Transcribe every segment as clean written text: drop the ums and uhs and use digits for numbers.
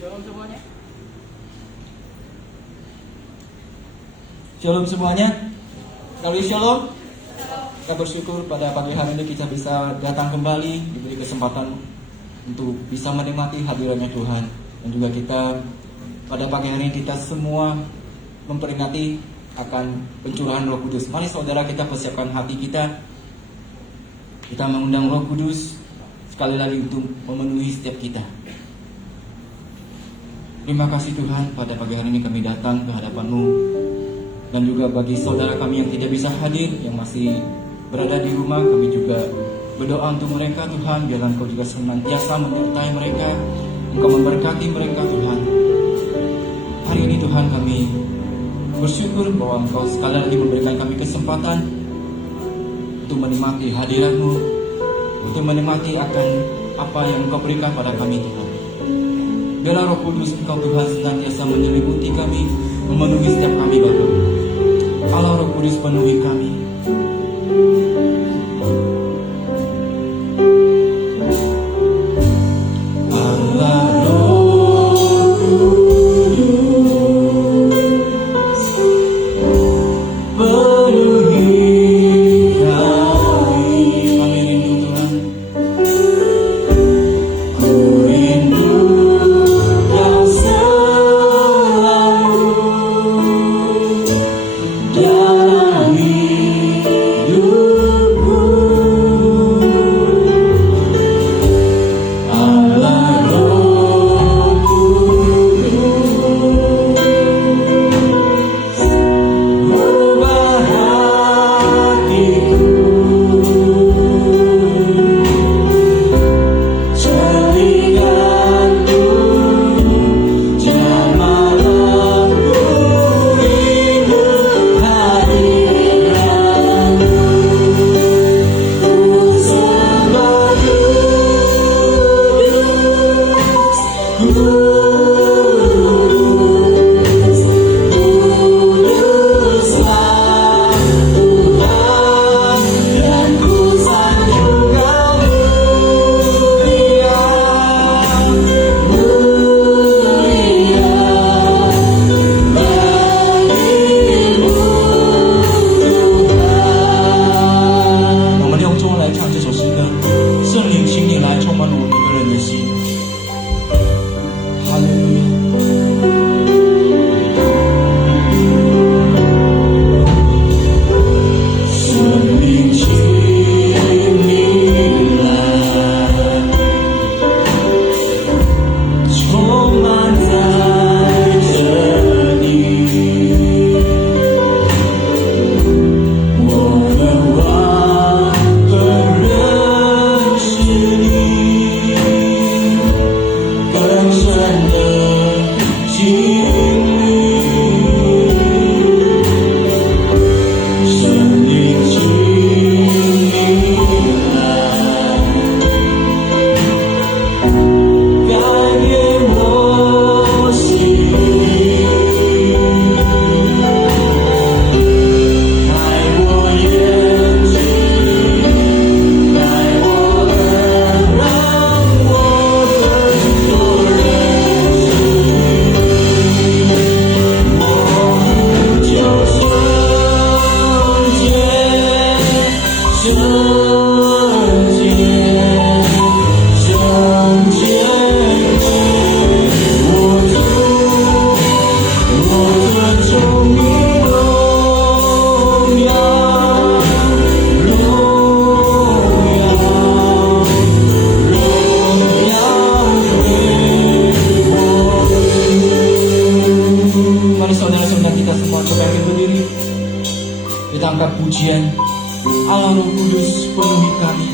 Shalom semuanya. Shalom semuanya. Kali shalom. Kita bersyukur pada pagi hari ini kita bisa datang kembali, diberi kesempatan untuk bisa menikmati hadirannya Tuhan. Dan juga kita pada pagi hari ini kita semua memperingati akan pencurahan Roh Kudus. Mari saudara kita persiapkan hati kita. Kita mengundang Roh Kudus sekali lagi untuk memenuhi setiap kita. Terima kasih Tuhan, pada pagi hari ini kami datang ke hadapan-Mu. Dan juga bagi saudara kami yang tidak bisa hadir, yang masih berada di rumah, kami juga berdoa untuk mereka Tuhan. Biarlah Engkau juga senantiasa menyertai mereka, Engkau memberkati mereka Tuhan. Hari ini Tuhan kami bersyukur bahwa Engkau sekali lagi memberikan kami kesempatan untuk menikmati hadirat-Mu, untuk menikmati akan apa yang Engkau berikan pada kami Tuhan. Biarlah Roh Kudus Engkau Tuhan senantiasa menyelimuti kami, memenuhi setiap kami Bapa. Allah Roh Kudus penuhi kami. Allah Roh Kudus penuhi kami. Kami rindu Tuhan. Ku rindu Kau selalu dalam hidupku. Allah Roh Kudus, ubah hatiku, telingaku, jamalah ku rindu hadirat-Mu. Ku sembah Kudus, Kudus, Kuduslah Tuhan, dan ku sanjung Kau mulia, mulia bagimu Tuhan。我们用中文来唱这首诗歌，圣灵，请你来充满我每个人的心。哈利路亚。圣灵，请你来，充满在这里。我渴望更认识你，更深的经历。圣灵，请你来，改变我心，开我眼睛，开我耳，让我更多认识你。我呼求圣洁，圣洁，圣洁归我主，我尊崇你荣耀，荣耀，荣耀归我主。Mari saudara-saudara kita semua coba berdiri. Kita angkat pujian. Allah Roh Kudus penuhi kami.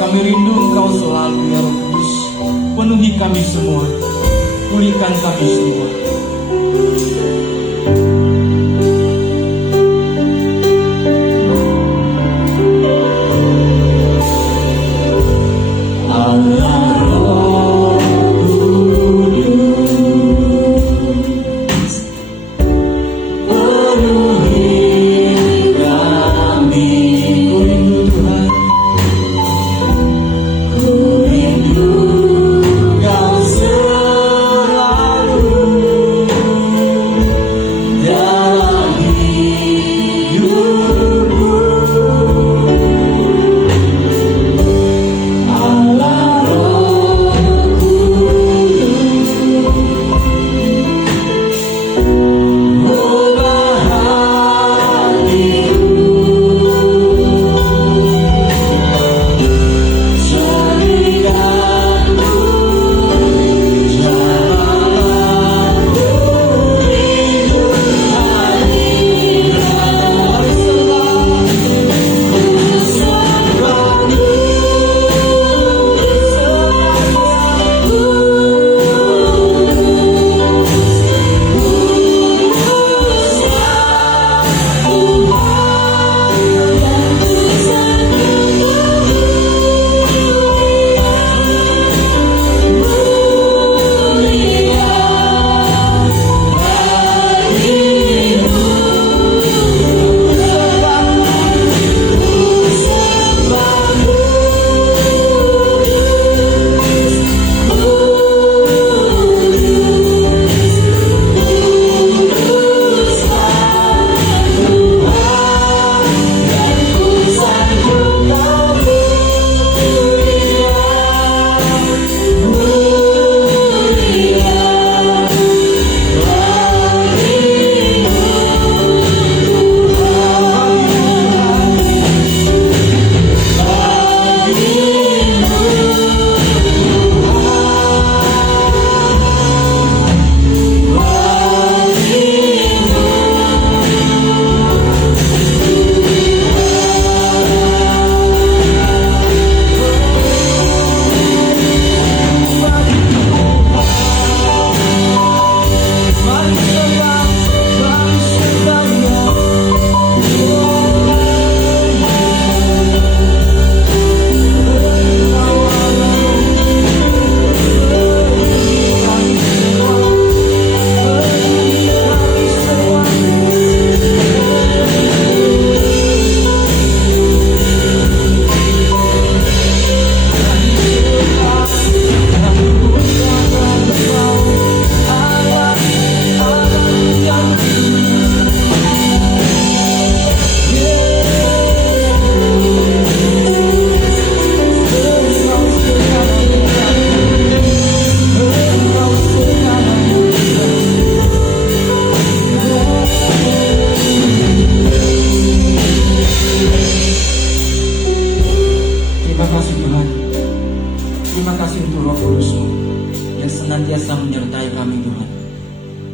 Kami rindu Engkau selalu ya Roh Kudus. Penuhi kami semua. Pulihkan kami semua.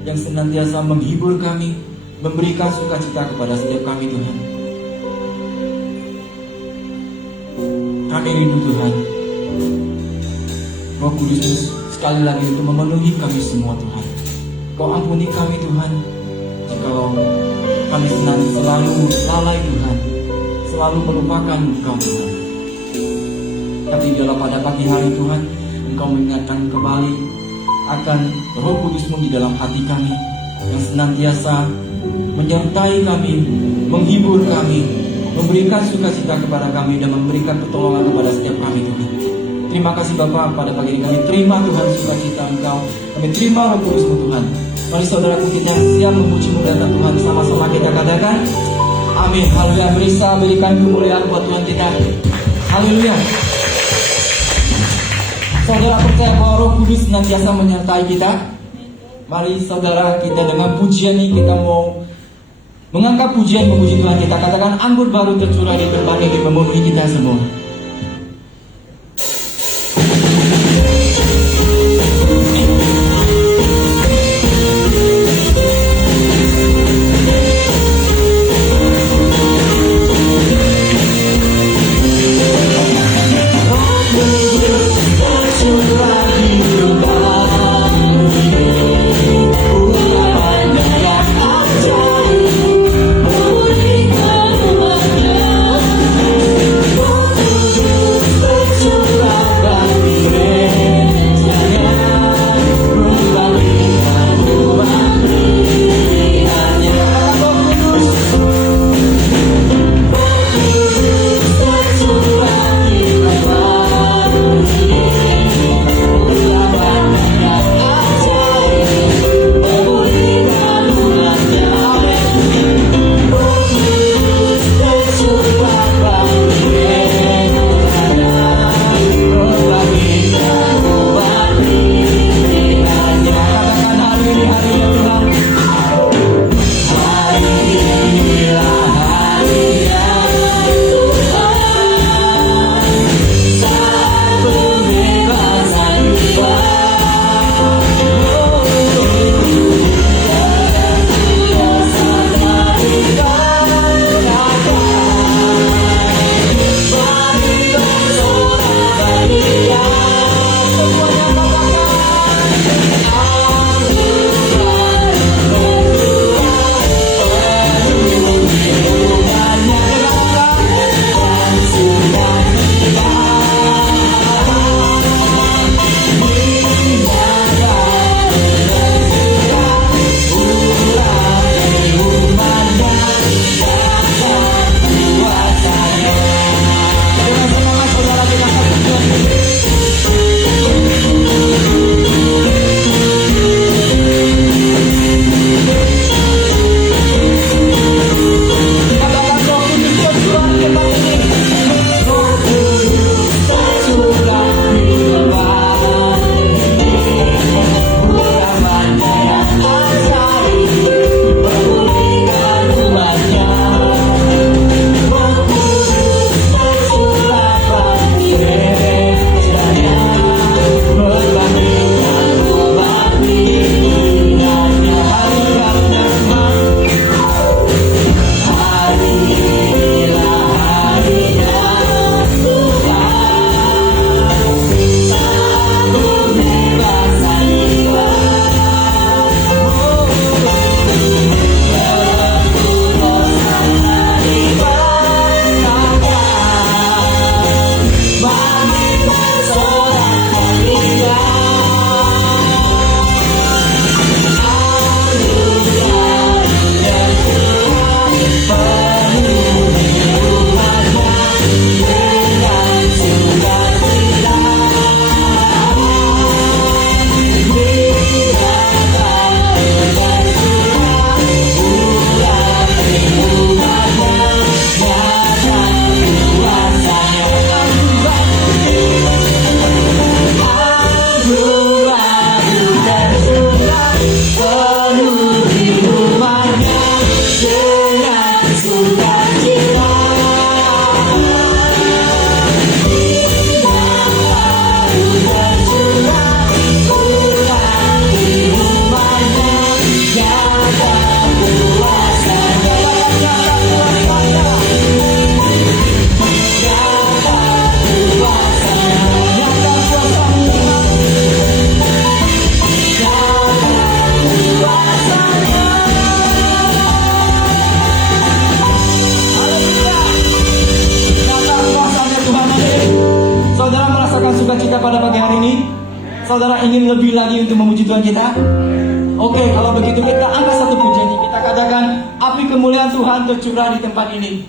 yang senantiasa menghibur kami, memberikan sukacita kepada setiap kami, Tuhan. Kami rindu, Tuhan, Roh Kudus sekali lagi untuk memenuhi kami semua, Tuhan. Kau ampuni kami, Tuhan, jikalau kami selalu lalai, Tuhan, selalu melupakan Engkau, Tuhan. Tapi biarlah pada pagi hari, Tuhan, Engkau mengingatkan kembali akan Roh Kudus-Mu di dalam hati kami, yang senantiasa menyertai kami, menghibur kami, memberikan sukacita kepada kami, dan memberikan pertolongan kepada setiap kami, Tuhan. Terima kasih Bapa, pada pagi ini kami terima, Tuhan, sukacita Engkau. Kami terima Roh Kudus-Mu, Tuhan. Mari saudaraku kita siap memuji-Mu dan Tuhan, sama-sama kita katakan amin. Haleluya. Berikan kemuliaan buat Tuhan kita. Haleluya. Saudara percaya bahwa Roh Kudus senantiasa menyertai kita. Mari saudara, kita dengan pujian ini kita mau mengangkat pujian memuji Tuhan. Kita katakan anggur baru tercurah di berbagai di memenuhi kita semua. Tercurah di berbagai pada pagi hari ini? Saudara ingin lebih lagi untuk memuji Tuhan kita? Oke, kalau begitu kita angkat satu pujian. Kita katakan, api kemuliaan Tuhan tercurah di tempat ini.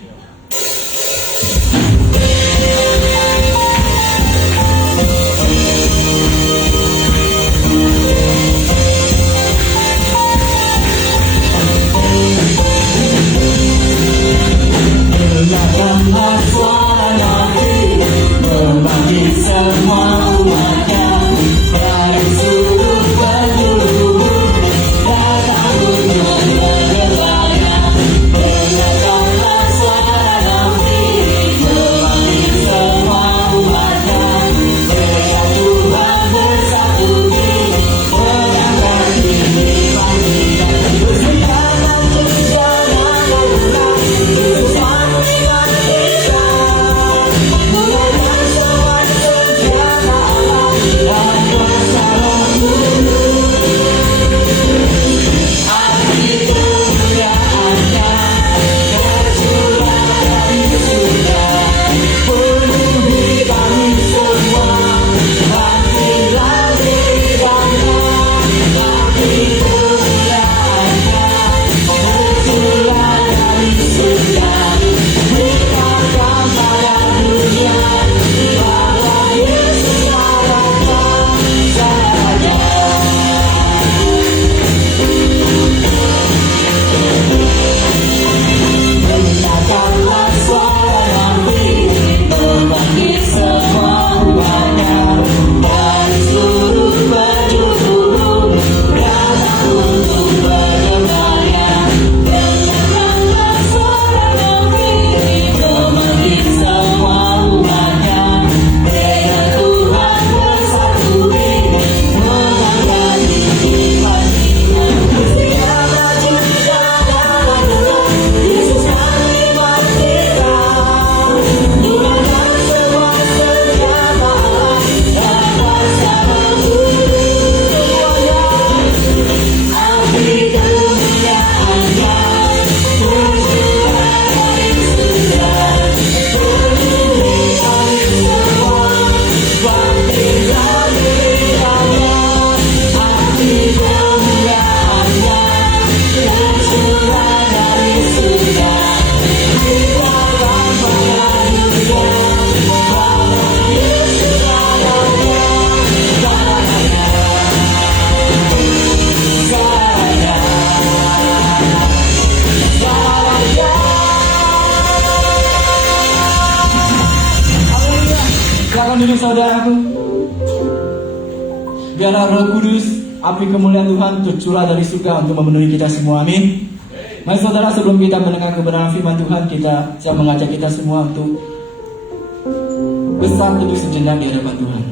Dengarkanlah suara Nabi, memanggil semua umatnya dari sudut penjuru, datang untuk bergembala. Dengarkanlah suara Nabi, memanggil semua umatnya, teriak Tuhan bersatu diri, menangkan diri pagi dan bersemangat berjalan ulang. Silakan duduk saudaraku. Biarlah Roh Kudus, api kemuliaan Tuhan tercurah dari surga untuk memenuhi kita semua. Amin. Mari saudara, sebelum kita mendengar kebenaran firman Tuhan, saya mengajak kita semua untuk bersatu teduh sejenak di hadapan Tuhan.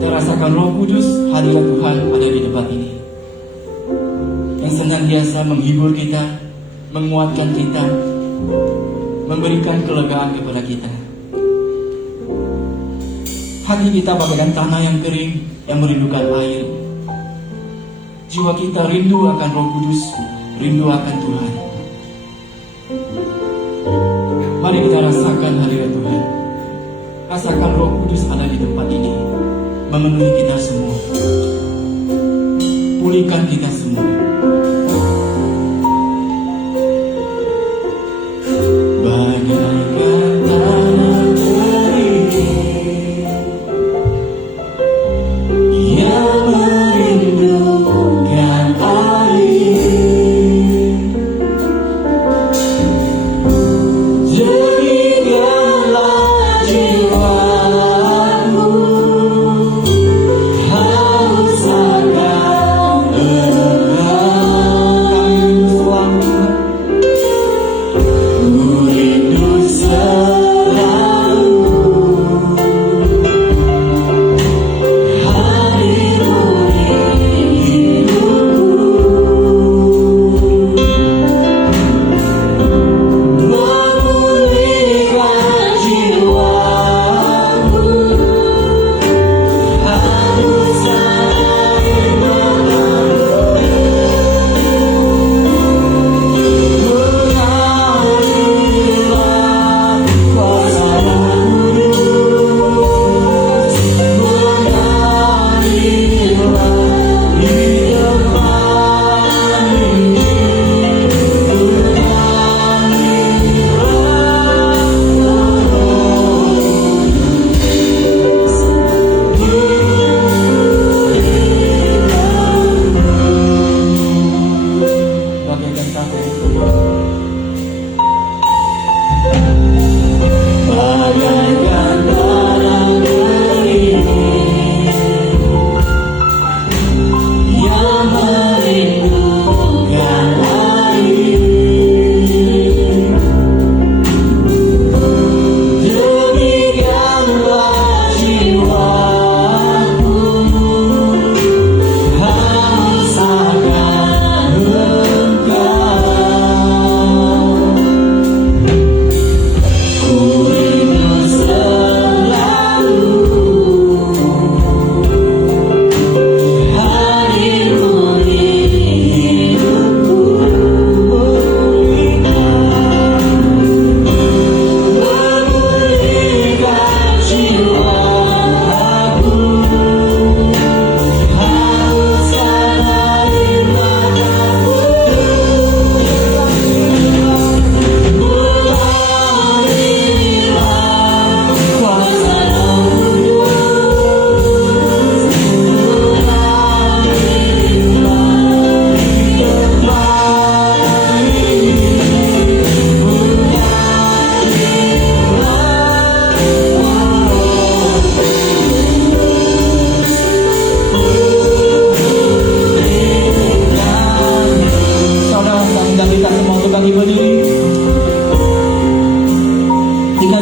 Terasakan Roh Kudus, hadirat Tuhan ada di tempat ini, yang senantiasa menghibur kita, menguatkan kita, memberikan kelegaan kepada kita. Hati kita bagaikan tanah yang kering, yang merindukan air. Jiwa kita rindu akan Roh Kudus, rindu akan Tuhan. Mari kita rasakan hadirat Tuhan. Rasakan Roh Kudus ada di tempat ini, memenuhi kita semua, pulihkan kita semua. Bagaikan tanah kering yang merindukan air, jadikanlah jiwamu haus akan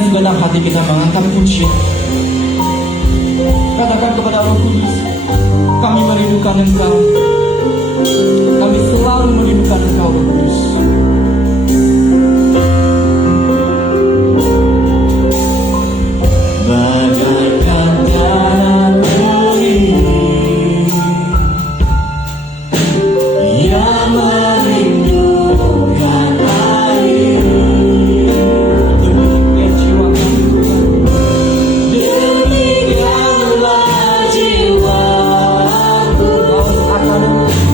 dengan segenap hati kita mengangkat pujian. Katakan kepada Roh Kudus, kami merindukan Engkau. Kami selalu merindukan Engkau, Roh Kudus. Bagaikan tanah kering yang merindukan air, demikianlah jiwaku haus akan Engkau,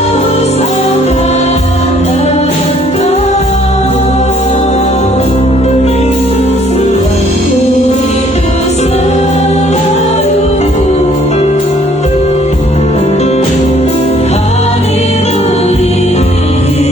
rindu selalu hadirmu di hidupku, memulihkan jiwaku, hapuskan air mataku,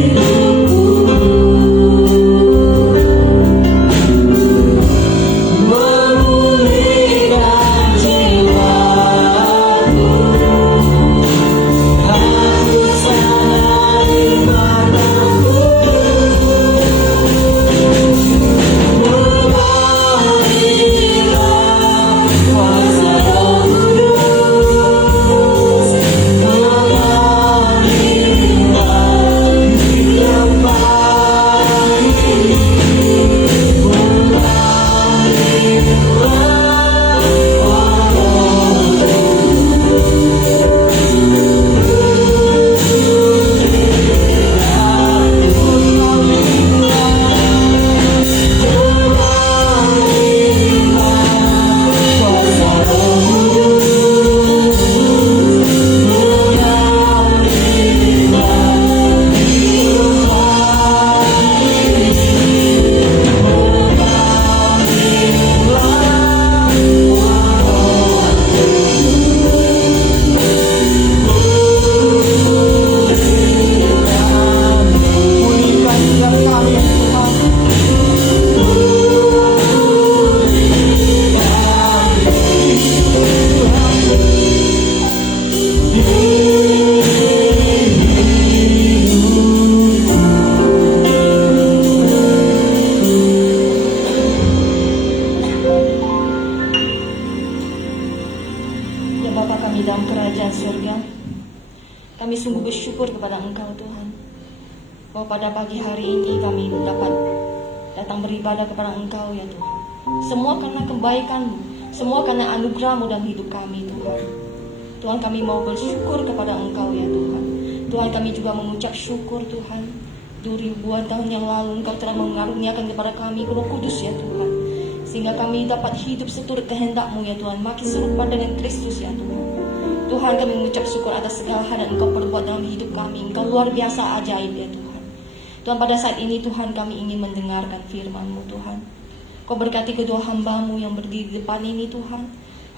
mengalirlah kuasa Roh Kudus, mengalirlah di tempat ini, Pulihkan setiap kami, Tuhan. Ya Bapa kami dalam kerajaan surga, kami sungguh bersyukur kepada Engkau Tuhan, bahwa pada pagi hari ini kami dapat datang beribadah kepada Engkau ya Tuhan. Semua karena kebaikan-Mu, semua karena anugerah-Mu dalam hidup kami Tuhan. Tuhan, kami mau bersyukur kepada Engkau ya Tuhan. Tuhan, kami juga mengucap syukur Tuhan, 2000-an tahun yang lalu Engkau telah mengaruniakan kepada kami Roh Kudus ya Tuhan, sehingga kami dapat hidup seturut kehendak-Mu ya Tuhan, makin serupa dengan Kristus ya Tuhan. Tuhan, kami mengucap syukur atas segala hal yang Engkau perbuat dalam hidup kami. Engkau luar biasa ajaib ya Tuhan. Tuhan, pada saat ini Tuhan, kami ingin mendengarkan firman-Mu Tuhan. Kau berkati kedua hamba-Mu yang berdiri di depan ini Tuhan,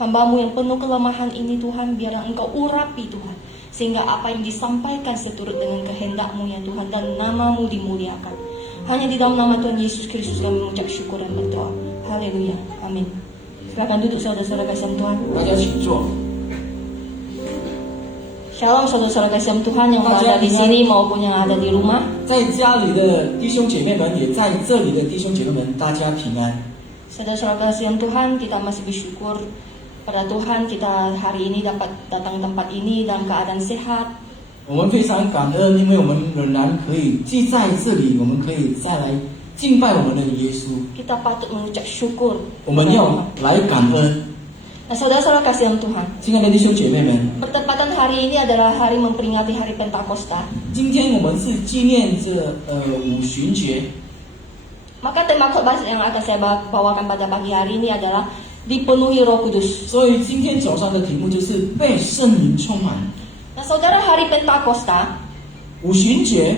hamba-Mu yang penuh kelemahan ini Tuhan, biarlah Engkau urapi Tuhan, sehingga apa yang disampaikan seturut dengan kehendak-Mu ya Tuhan, dan nama-Mu dimuliakan. Hanya di dalam nama Tuhan Yesus Kristus kami mengucap syukur dan berdoa. Haleluya, amin. Silakan duduk saudara-saudara kasih Tuhan. 大家请坐。 Shalom saudara-saudara kasih Tuhan yang berada di sini maupun yang ada di rumah. 在家里的弟兄姐妹们，也在这里的弟兄姐妹们，大家平安。 Saudara-saudara kasih Tuhan, kita masih bersyukur pada Tuhan kita hari ini dapat datang tempat ini dalam keadaan sehat. 我们非常感恩，因为我们仍然可以既在这里，我们可以再来敬拜我们的耶稣。 Kita patut mengucap syukur. 我们要来感恩。 Nah, saudara-saudara kasih Tuhan, 亲爱的弟兄姐妹们， bertepatan hari ini adalah hari memperingati hari Pentakosta. 今天我们是纪念着五旬节， Maka tema khotbah yang akan saya bawakan pada pagi hari ini adalah dipenuhi Roh Kudus. 所以今天早上的题目就是被圣灵充满。 Nah, saudara, hari Pentakosta 五旬节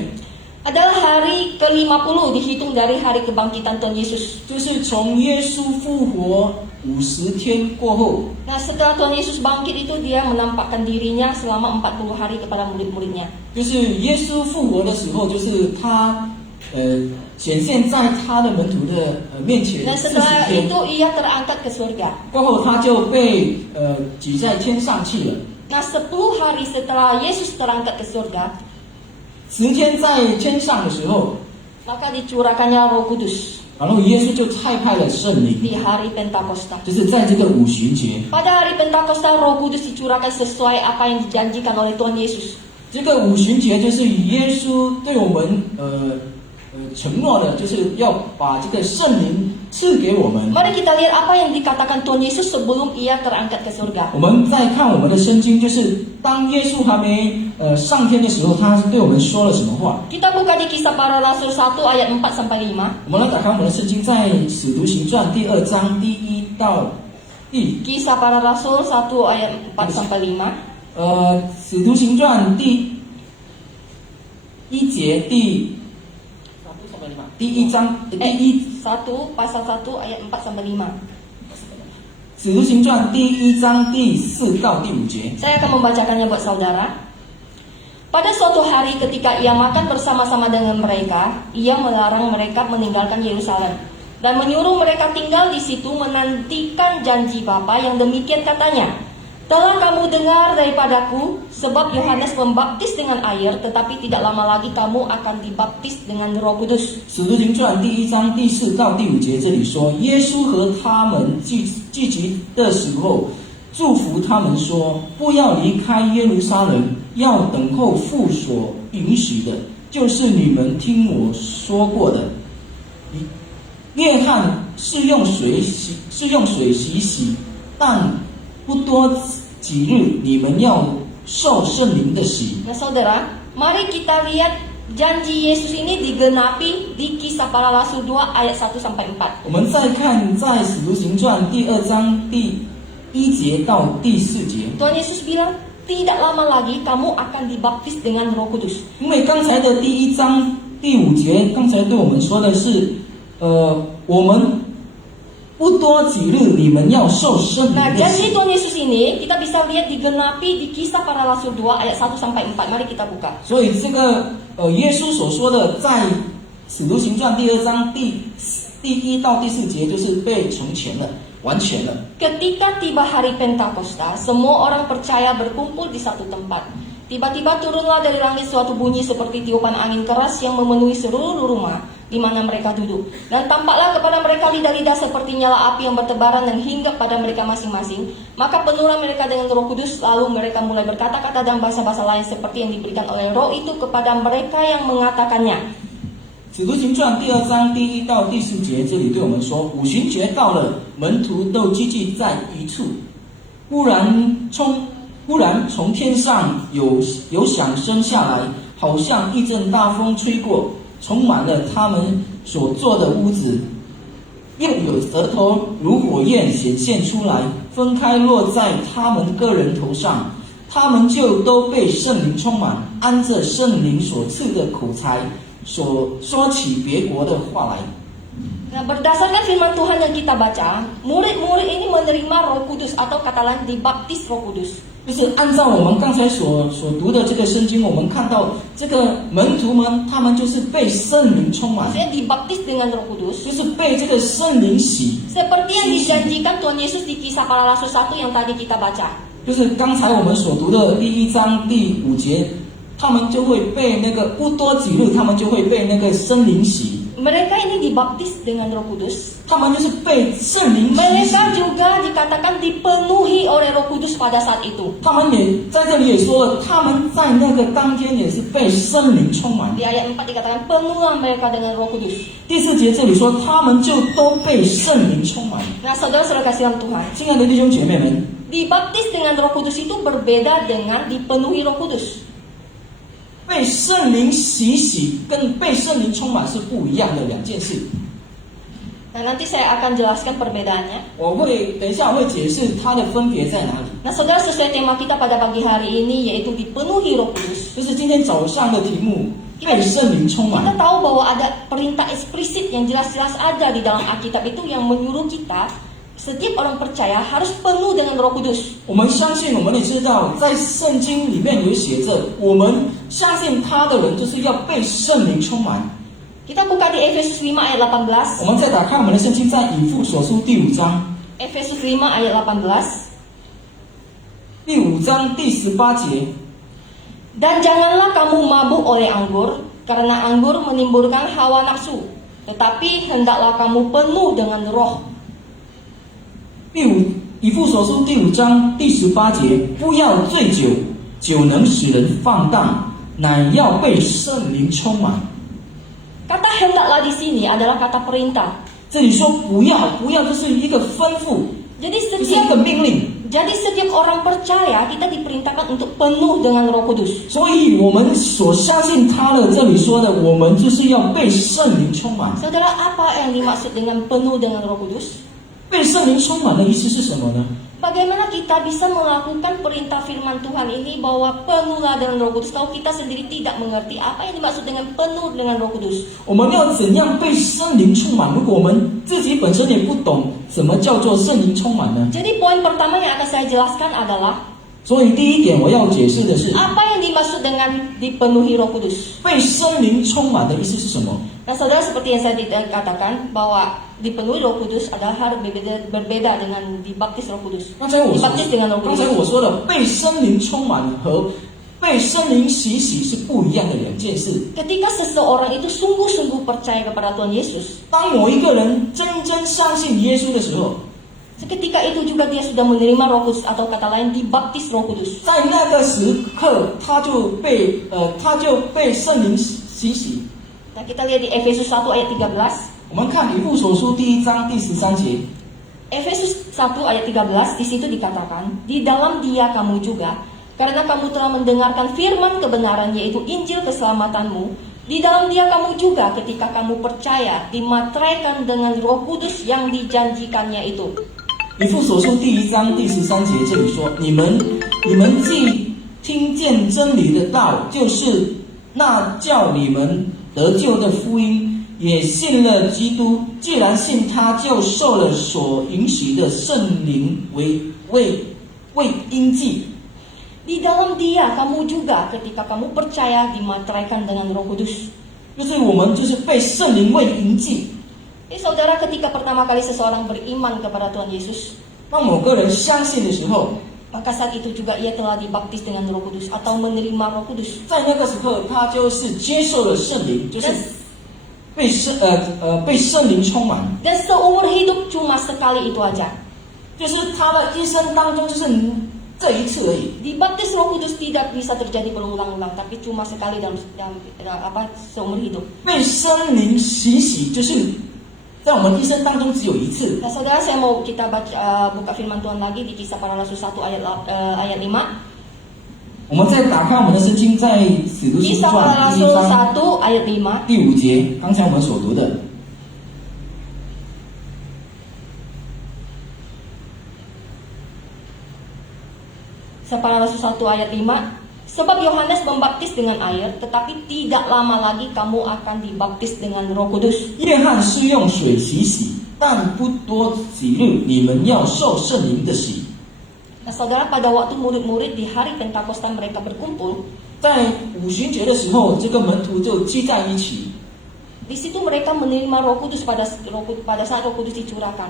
adalah hari ke-50 dihitung dari hari kebangkitan Tuhan Yesus. 就是从耶稣复活50天过后， Nah, setelah Tuhan Yesus bangkit itu dia menampakkan dirinya selama 40 hari kepada murid-muridnya. 就是耶稣复活的时候，就是他显现在他的门徒的面前 Dan 40 setelah 天， itu ia terangkat ke surga. 过后他就被举在天上去了。 Nah, 10 hari setelah Yesus terangkat ke surga, 10天在天上的时候， maka dicurahkannya Roh Kudus. 然后耶稣就差派了圣灵， di hari Pentakosta. 就是在这个五旬节。 Pada hari Pentakosta, Roh Kudus dicurahkan sesuai apa yang dijanjikan oleh Tuhan Yesus. 这个五旬节就是耶稣对我们承诺的，就是要把这个圣灵赐给我们。 Mari kita lihat apa yang dikatakan Tuhan Yesus sebelum ia terangkat ke surga. 我们再看我们的圣经，就是当耶稣还没上天的时候，他对我们说了什么话？ Kita buka di Kisah Para Rasul 1 ayat 4 sampai 5. 我们来打开我们的圣经，在使徒行传第2章第1到第 Kisah Para Rasul 1 ayat 4 sampai 5. 使徒行传第1节第1章第1 1 pasal 1 ayat 4 sampai 5. 使徒行传第1章第4到第5节。 Saya akan membacakannya buat saudara. Pada suatu hari ketika ia makan bersama-sama dengan mereka, ia melarang mereka meninggalkan Yerusalem dan menyuruh mereka tinggal di situ menantikan janji Bapa yang demikian katanya. Telah kamu dengar daripadaku, sebab Yohanes membaptis dengan air, tetapi tidak lama lagi kamu akan dibaptis dengan Roh Kudus. 使徒行传第1章第4到第5节，这里说，耶稣和他们聚集的时候，祝福他们说，不要离开耶路撒冷，要等候父所允许的，就是你们听我说过的。约翰是用水洗洗，但不多几日，你们要受圣灵的洗。 Nah saudara, mari kita lihat janji Yesus ini digenapi di Kisah Para Rasul 2 ayat 1 sampai 4. 我们再看在使徒行传第2章第1节到第4节。 Tuhan Yesus bilang, tidak lama lagi kamu akan dibaptis dengan Roh Kudus. 因为刚才的第1章第5节，刚才对我们说的是，我们不多几日，你们要受圣灵 Nah 的 janji 洗。 Tuhan Yesus ini kita bisa lihat digenapi di Kisah Para Rasul 2 ayat 1 sampai 4. Mari kita buka. 所以这个耶稣所说的，在使徒行传第2章第1到第4节，就是被成全了，完全了。 Ketika tiba hari Pentakosta, semua orang percaya berkumpul di satu tempat. Tiba-tiba turunlah dari langit suatu bunyi seperti tiupan angin keras yang memenuhi seluruh rumah di mana mereka duduk. Dan tampaklah kepada mereka lidah-lidah seperti nyala api yang bertebaran dan hinggap pada mereka masing-masing. Maka penuhlah mereka dengan Roh Kudus, lalu mereka mulai berkata-kata dalam bahasa-bahasa lain seperti yang diberikan oleh Roh itu kepada mereka yang mengatakannya. 使徒行传第2章第1到第4节，这里对我们说，五旬节到了，门徒都聚集在一处，忽然从天上有响声下来，好像一阵大风吹过，充满了他们所坐的屋子。又有舌头如火焰显现出来，分开落在他们个人头上，他们就都被圣灵充满，按着圣灵所赐的口才，所说起别国的话来。 Nah, berdasarkan firman Tuhan yang kita baca, murid-murid ini menerima Roh Kudus atau kata lain dibaptis Roh Kudus. 就是按照我们刚才所读的这个圣经，我们看到这个门徒们，他们就是被圣灵充满， Maksudnya dibaptis dengan Roh Kudus. 就是被这个圣灵洗。 Seperti yang dijanjikan Tuhan Yesus di Kisah Para Rasul 1 yang tadi kita baca. 就是刚才我们所读的第1章第5节，他们就会被那个不多几日，他们就会被那个圣灵洗。 Mereka ini dibaptis dengan Roh Kudus. 他们就是被圣灵洗。 Mereka juga dikatakan dipenuhi oleh Roh Kudus pada saat itu. 他们也在这里也说了，他们在那个当天也是被圣灵充满。 Di ayat 4 dikatakan penuhlah mereka dengan Roh Kudus. 第4节这里说，他们就都被圣灵充满。 Nah, saudara-saudara kasihan Tuhan, 亲爱的弟兄姐妹们， dibaptis dengan Roh Kudus itu berbeda dengan dipenuhi Roh Kudus. 被圣灵洗跟被圣灵充满是不一样的两件事。 Nah, nanti saya akan jelaskan perbedaannya. 等一下我会解释它的分别在哪里。 Nah, saudara, sesuai tema kita pada pagi hari ini yaitu dipenuhi Roh Kudus. 就是今天早上的题目，被圣灵充 Kita 满。 tahu bahwa ada perintah eksplisit yang jelas-jelas ada di dalam Alkitab itu yang menyuruh kita, setiap orang percaya harus penuh dengan Roh Kudus. 我们相信，我们也知道，在圣经里面有写着，我们相信他的人就是要被圣灵充满。 Kita buka di Efesus 5 ayat 18. 我们再打开我们的圣经，在以弗所书第5章， Efesus 5 ayat 18. 第5章第18节。 Dan janganlah kamu mabuk oleh anggur, karena anggur menimbulkan hawa nafsu. Tetapi hendaklah kamu penuh dengan roh. 以弗所书第5章第18节，不要醉酒，酒能使人放荡，乃要被圣灵充满。 Kata hendaklah di sini adalah kata perintah. 这里说不要，不要就是一个吩咐， Jadi 就是一个命令。 setiap orang percaya kita diperintahkan untuk penuh dengan Roh Kudus. 所以我们所相信他的，这里说的，我们就是要被圣灵充满。 Saudara, apa yang dimaksud dengan penuh dengan Roh Kudus? 被圣灵充满的意思是什么呢？ Bagaimana kita bisa melakukan perintah firman Tuhan ini bahwa penuhlah dengan Roh Kudus kalau kita sendiri tidak mengerti apa yang dimaksud dengan penuh dengan Roh Kudus? 我们要怎样被圣灵充满？如果我们自己本身也不懂什么叫做圣灵充满呢？ Jadi poin pertama yang akan saya jelaskan adalah 所以第一点我要解释的是， apa yang dimaksud dengan dipenuhi Roh Kudus. 被圣灵充满的意思是什么？ Nah, saudara, seperti yang saya katakan bahwa dipenuhi Roh Kudus adalah hal berbeda dengan dibaptis Roh Kudus. 刚才我说， Dibaptis dengan Roh 刚 Kudus. 才我说的被圣灵充满和被圣灵洗是不一样的两件事。 Ketika seseorang itu sungguh-sungguh percaya kepada Tuhan Yesus, 当某一个人真正相信耶稣的时候， seketika itu juga dia sudah menerima Roh Kudus atau kata lain dibaptis Roh Kudus. 在那个时刻他就被圣灵洗。 Nah, kita lihat di Efesus 1 ayat 13. 我们看以弗所书第1章第13节， Efesus 1 ayat 13 di situ dikatakan, di dalam Dia kamu juga, karena kamu telah mendengarkan firman kebenaran yaitu Injil keselamatanmu, di dalam Dia kamu juga ketika kamu percaya dimateraikan dengan Roh Kudus yang dijanjikannya itu. 以弗所书第1章第13节这里说：你们既听见真理的道，就是那叫你们得救的福音，也信了基督。既然信他，就受了所允许的圣灵为印记。 Di dalam Dia kamu juga ketika kamu percaya dimateraikan dengan Roh Kudus. 就是我们就是被圣灵为印记。 Jadi saudara, ketika pertama kali seseorang beriman kepada Tuhan Yesus, 当某个人相信的时候， maka saat itu juga ia telah dibaptis dengan Roh Kudus atau menerima Roh Kudus. 在那个时刻，他就是接受了圣灵，就是被圣灵充满， Dan seumur hidup cuma sekali itu aja. 就是他的一生当中就是这一次而已。 Dibaptis Roh Kudus tidak bisa terjadi berulang-ulang, tapi cuma sekali dalam seumur hidup. 被圣灵洗就是在我们一生当中只有一次。 Nah, saudara, saya mau kita buka firman Tuhan lagi di Kisah Para Rasul 1 ayat 5. 我们再打开我们的圣经，在使徒行 Kisah Para 传第 Rasul 1章 1 ayat 5. 第5节，刚才我们所读的。 Kisah Para Rasul 1 ayat 5. Sebab Yohanes membaptis dengan air, tetapi tidak lama lagi kamu akan dibaptis dengan Roh Kudus. 约翰是用水洗，但不多几日，你们要受圣灵的洗。 Nah, saudara, pada waktu murid-murid di hari Pentakosta mereka berkumpul, 在五旬节的时候，这个门徒就聚在一起， di situ mereka menerima Roh Kudus pada saat Roh Kudus dicurahkan.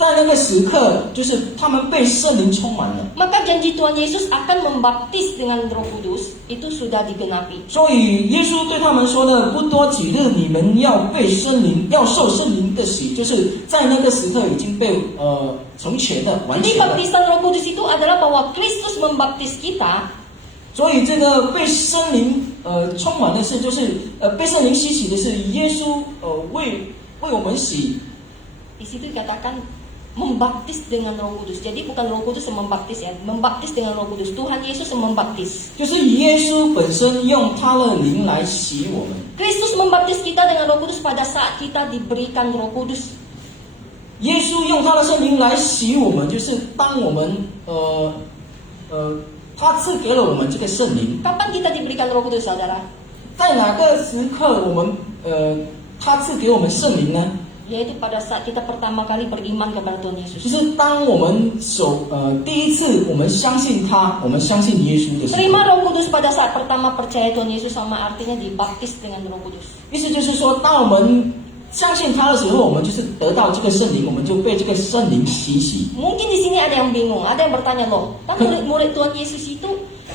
在那个时刻，就是他们被圣灵充满了。 Maka janji Tuhan Yesus akan membaptis dengan Roh Kudus itu sudah digenapi. 所以耶稣对他们说的，不多几日，你们要被圣灵，要受圣灵的洗，就是在那个时刻已经被成全的完 Jadi 全了。 baptisan Roh Kudus itu adalah bahwa Kristus membaptis kita. 所以这个被圣灵充满的是，就是被圣灵洗的是耶稣为我们洗。 Di situ dikatakan membaptis dengan Roh Kudus. Jadi bukan Roh Kudus yang membaptis ya, membaptis dengan Roh Kudus. Tuhan Yesus yang membaptis. 就是耶稣本身用他的灵来洗我们。 Kristus membaptis kita dengan Roh Kudus pada saat kita diberikan Roh Kudus. 耶稣用他的圣灵来洗我们，就是当我们他赐给了我们这个圣灵， Kapan kita diberikan Roh Kudus, saudara? 在哪个时刻我们他赐给我们圣灵呢？ Yaitu pada saat kita pertama kali beriman kepada Tuhan 就 Yesus. 是当我们第一次我们相信他，我们相信耶稣的时候， Terima Roh Kudus pada saat pertama percaya Tuhan Yesus sama artinya dibaptis dengan Roh Kudus. 意思就是说，当我们相信他的时候，我们就是得到这个圣灵，我们就被这个圣灵洗。 Mungkin di sini ada yang bingung, ada yang bertanya loh, kan murid-murid Tuhan Yesus itu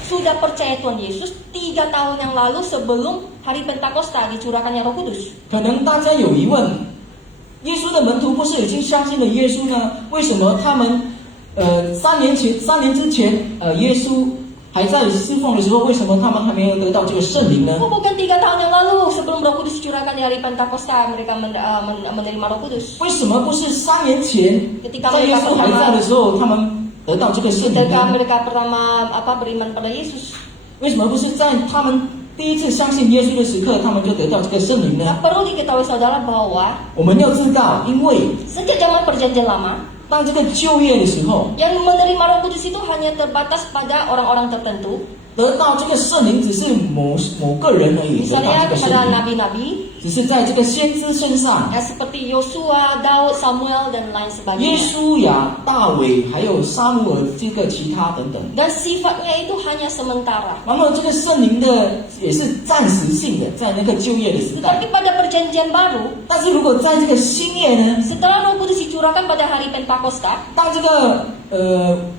sudah percaya Tuhan Yesus 3 tahun yang lalu sebelum hari Pentakosta dicurahkannya Roh Kudus. 可能大家有疑问，耶稣的门徒不是已经相信了耶稣呢？为什么他们3年之前耶稣还在侍奉的时候，为什么他们还没有得到这个圣灵呢？ Oh, bukan 3 tahun yang lalu sebelum Roh Kudus dicurahkan di hari Pentakosta mereka menerima Roh Kudus. 为什么不是3年前 Ketika 在耶 mereka 稣还在的时候，他们得到这个圣灵 ketika 呢？ mereka pertama beriman pada Yesus. 为什么不是在他们第一次相信耶稣的时刻，他们就得到这个圣灵呢？ Nah, perlu diketahui saudara bahwa 我们要知道，因为 sejak zaman perjanjian lama 当这个旧约的时候， yang menerima Roh Kudus itu hanya terbatas pada orang-orang tertentu. 得到这个圣灵只是某个人而已，得到 Misalnya 这个圣 kepada 灵， nabi-nabi 只是在这个先知身上， seperti Yosua, Daud, Samuel dan lain 耶 sebagainya. 稣亚、大卫还有撒母耳这个其他等等。 Dan sifatnya itu hanya sementara. 然后这个圣灵的也是暂时性的，在那个旧约的时代。 Tetapi pada perjanjian baru, 但是如果在这个新约呢， setelah Roh Kudus dicurahkan pada hari Pentakosta, 当这个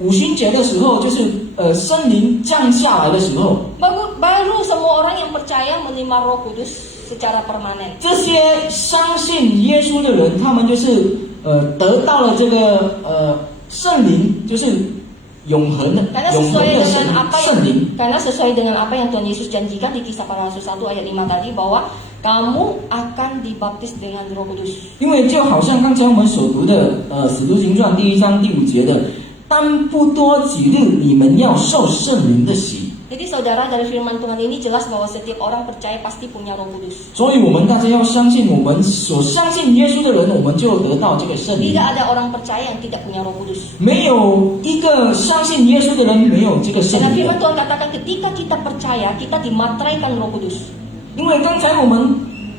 五旬节的时候，就是圣灵降下来的时候， baru semua orang yang percaya menerima Roh Kudus secara permanen. 这些相信耶稣的人，他们就是得到了这个圣灵，就是永恒的 Karena 永恒 sesuai 的 dengan apa 圣灵。 karena sesuai dengan apa yang Tuhan Yesus janjikan di Kisah Para Rasul 1 ayat 5 tadi bahwa kamu akan dibaptis dengan Roh Kudus. 因为就好像刚才我们所读的使徒行传第1章第5节的，但不多几日，你们要受圣灵的洗。 Jadi saudara, dari firman Tuhan ini jelas bahwa setiap orang percaya pasti punya Roh Kudus. 所以我们大家要相信，我们所相信耶稣的人，我们就得到这个圣灵 Tidak。ada orang percaya yang tidak punya Roh Kudus. 没有一个相信耶稣的人没有这个圣 Karena 灵 firman 的。 Tuhan katakan ketika kita percaya, kita dimateraikan Roh Kudus. 因为刚才我们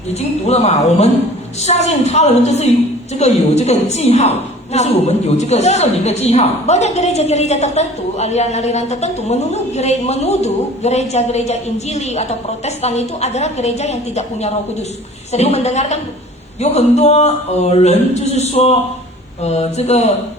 已经读了嘛，我们相信他的人就是这个有这个记号，就是我们有这个圣灵的记号。 Banyak gereja-gereja tertentu, aliran-aliran tertentu menuduh gereja-gereja Injili atau Protestan itu adalah gereja yang tidak punya Roh Kudus. Sering mendengarkan 有很多人就是说这个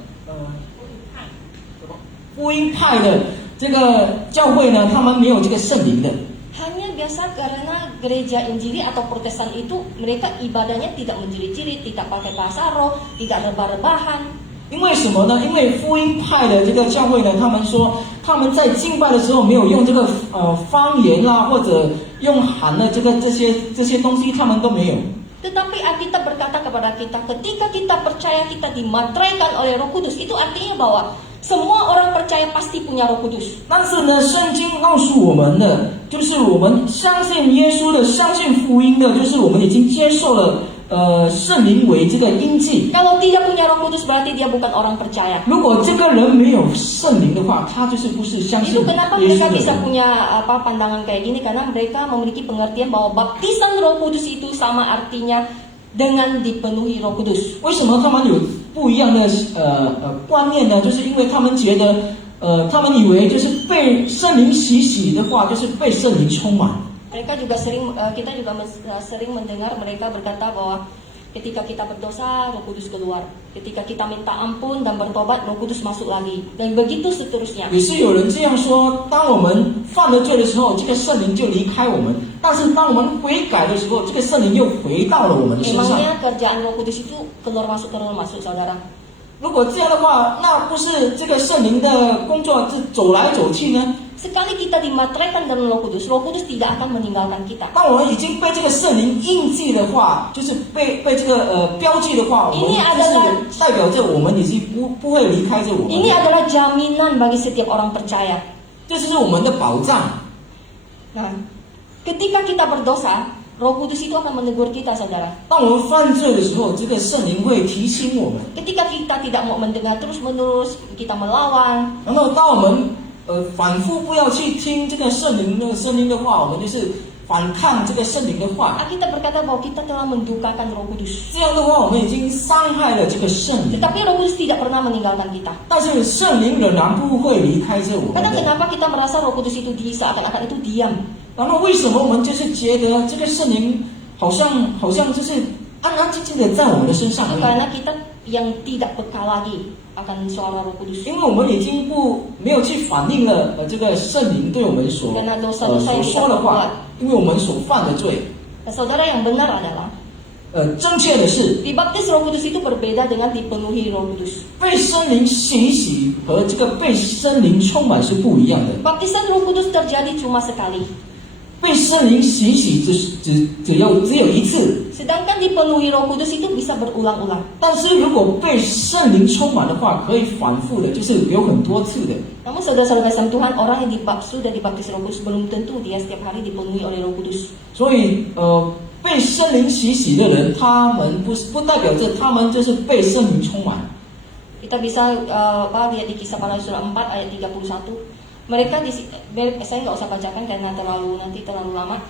福音派的这个教会呢，他们没有这个圣灵的。 hanya biasa karena gereja Injili atau Protestan itu mereka ibadahnya tidak menjerit-jerit, tidak pakai bahasa roh, tidak rebah-rebahan. 因为什么呢？因为福音派的这个教会呢，他们说他们在敬拜的时候没有用这个方言啦，或者用喊的这些东西，他们都没有。 Tetapi Alkitab berkata kepada kita, ketika kita percaya kita dimateraikan oleh Roh Kudus, itu artinya bahwa semua orang percaya pasti punya Roh Kudus. 但是呢，圣经告诉我们的，就是我们相信耶稣的、相信福音的，就是我们已经接受了圣灵为这个印记。 Kalau tidak punya Roh Kudus berarti dia bukan orang percaya. 如果这个人没有圣灵的话，他就是不是相信 Itu kenapa 耶稣 mereka 的 bisa 人。 punya pandangan kayak gini, karena mereka memiliki pengertian bahwa baptisan Roh Kudus itu sama artinya dengan dipenuhi Roh Kudus. 为什么他们有不一样的观念呢？就是因为他们觉得他们以为就是被圣灵洗的话，就是被圣灵充满。 Mereka juga kita juga sering mendengar mereka berkata bahwa ketika kita berdosa, Roh Kudus keluar. Ketika kita minta ampun dan bertobat, Roh Kudus masuk lagi. Dan begitu seterusnya. 也是有人这样说：当我们犯了罪的时候，这个圣灵就离开我们；但是当我们悔改的时候，这个圣灵又回到了我们的身上。 Emangnya kerjaan Roh Kudus itu keluar masuk, saudara? 如果这样的话，那不是这个圣灵的工作是走来走去呢？ Sekali kita dimateraikan dalam Roh Kudus tidak akan meninggalkan kita. 当我们已经被这个圣灵印记的话，就是被这个标记的话，我们就是代表着我们已经不会离开着我们。 Ini adalah jaminan bagi setiap orang percaya. 这就是我们的保障。 Nah, ketika kita berdosa, Roh Kudus itu akan menegur kita, saudara. 当我们犯罪的时候，这个圣灵会提醒我们。 Ketika kita tidak mau mendengar terus-menerus, kita melawan. 然后当我们反复不要去听这个圣灵的声音的话，我们就是反抗这个圣灵的话。 Kita berkata bahwa kita telah mendukakan Roh Kudus. 这样的话，我们已经伤害了这个圣灵。 Tetapi Roh Kudus tidak pernah meninggalkan kita. 但是圣灵仍然不会离开着我们 Karena 的。 kenapa kita merasa Roh Kudus itu seakan-akan itu diam? 然后为什么我们就是觉得这个圣灵好像就是安安静静的在我们的身上而已？ Karena kita yang tidak peka lagi akan suara Roh Kudus. 因为我们已经没有去反映了这个圣灵对我们所说的话，因为我们所犯的罪。 Dan saudara, yang benar adalah 正确的是 dibaptis Roh Kudus itu berbeda dengan dipenuhi Roh Kudus. 被圣灵洗一洗和这个被圣灵充满是不一样的。 Baptisan Roh Kudus terjadi cuma sekali. 被圣灵洗一洗只有一次， Sedangkan dipenuhi Roh Kudus itu bisa berulang-ulang. 但是如果被圣灵充满的话，可以反复的，就是有很多次的。 Namun saudara-saudara kasih Tuhan, orang yang sudah dibaptis Roh Kudus belum tentu dia setiap hari dipenuhi oleh Roh Kudus. 所以被圣灵洗洗的人，他们不代表着他们就是被圣灵充满。 Kita bisa lihat di Kisah Para Rasul 4 ayat 31. Mereka saya nggak usah bacakan karena terlalu lama.